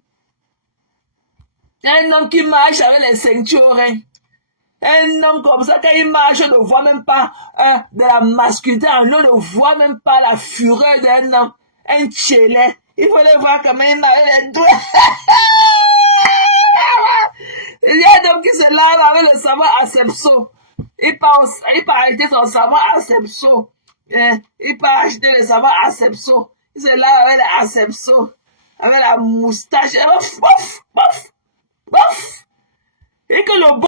Un homme qui marche avec les ceintures. Un homme comme ça, quand il marche, on ne voit même pas de la masculinité. On ne voit même pas la fureur d'un homme. Un tchélet. Il faut le voir comment il marche les doigts. Il y a un homme qui se lave avec le savon Asepso. Il part acheter son savon Asepso. Il part acheter le savon Asepso. Il se lave avec le Asepso. Avec la moustache, bof. Et que le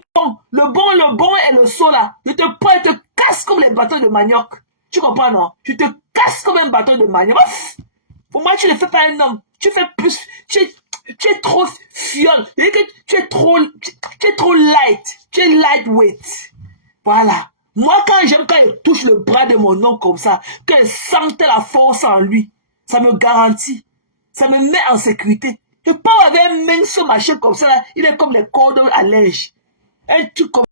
bon et le saut là, je te prends et te casse comme les bâtons de manioc. Tu comprends, non? Je te casse comme un bâton de manioc. Bof. Pour moi, tu ne fais pas un homme. Tu fais plus. Tu es trop fiole. Tu es trop light. Tu es lightweight. Voilà. Moi, quand j'aime, quand il touche le bras de mon oncle comme ça, qu'il sente la force en lui, ça me garantit. Ça me met en sécurité. Je parle avec un mince machin comme ça, il est comme les cordes à linge. Un truc comme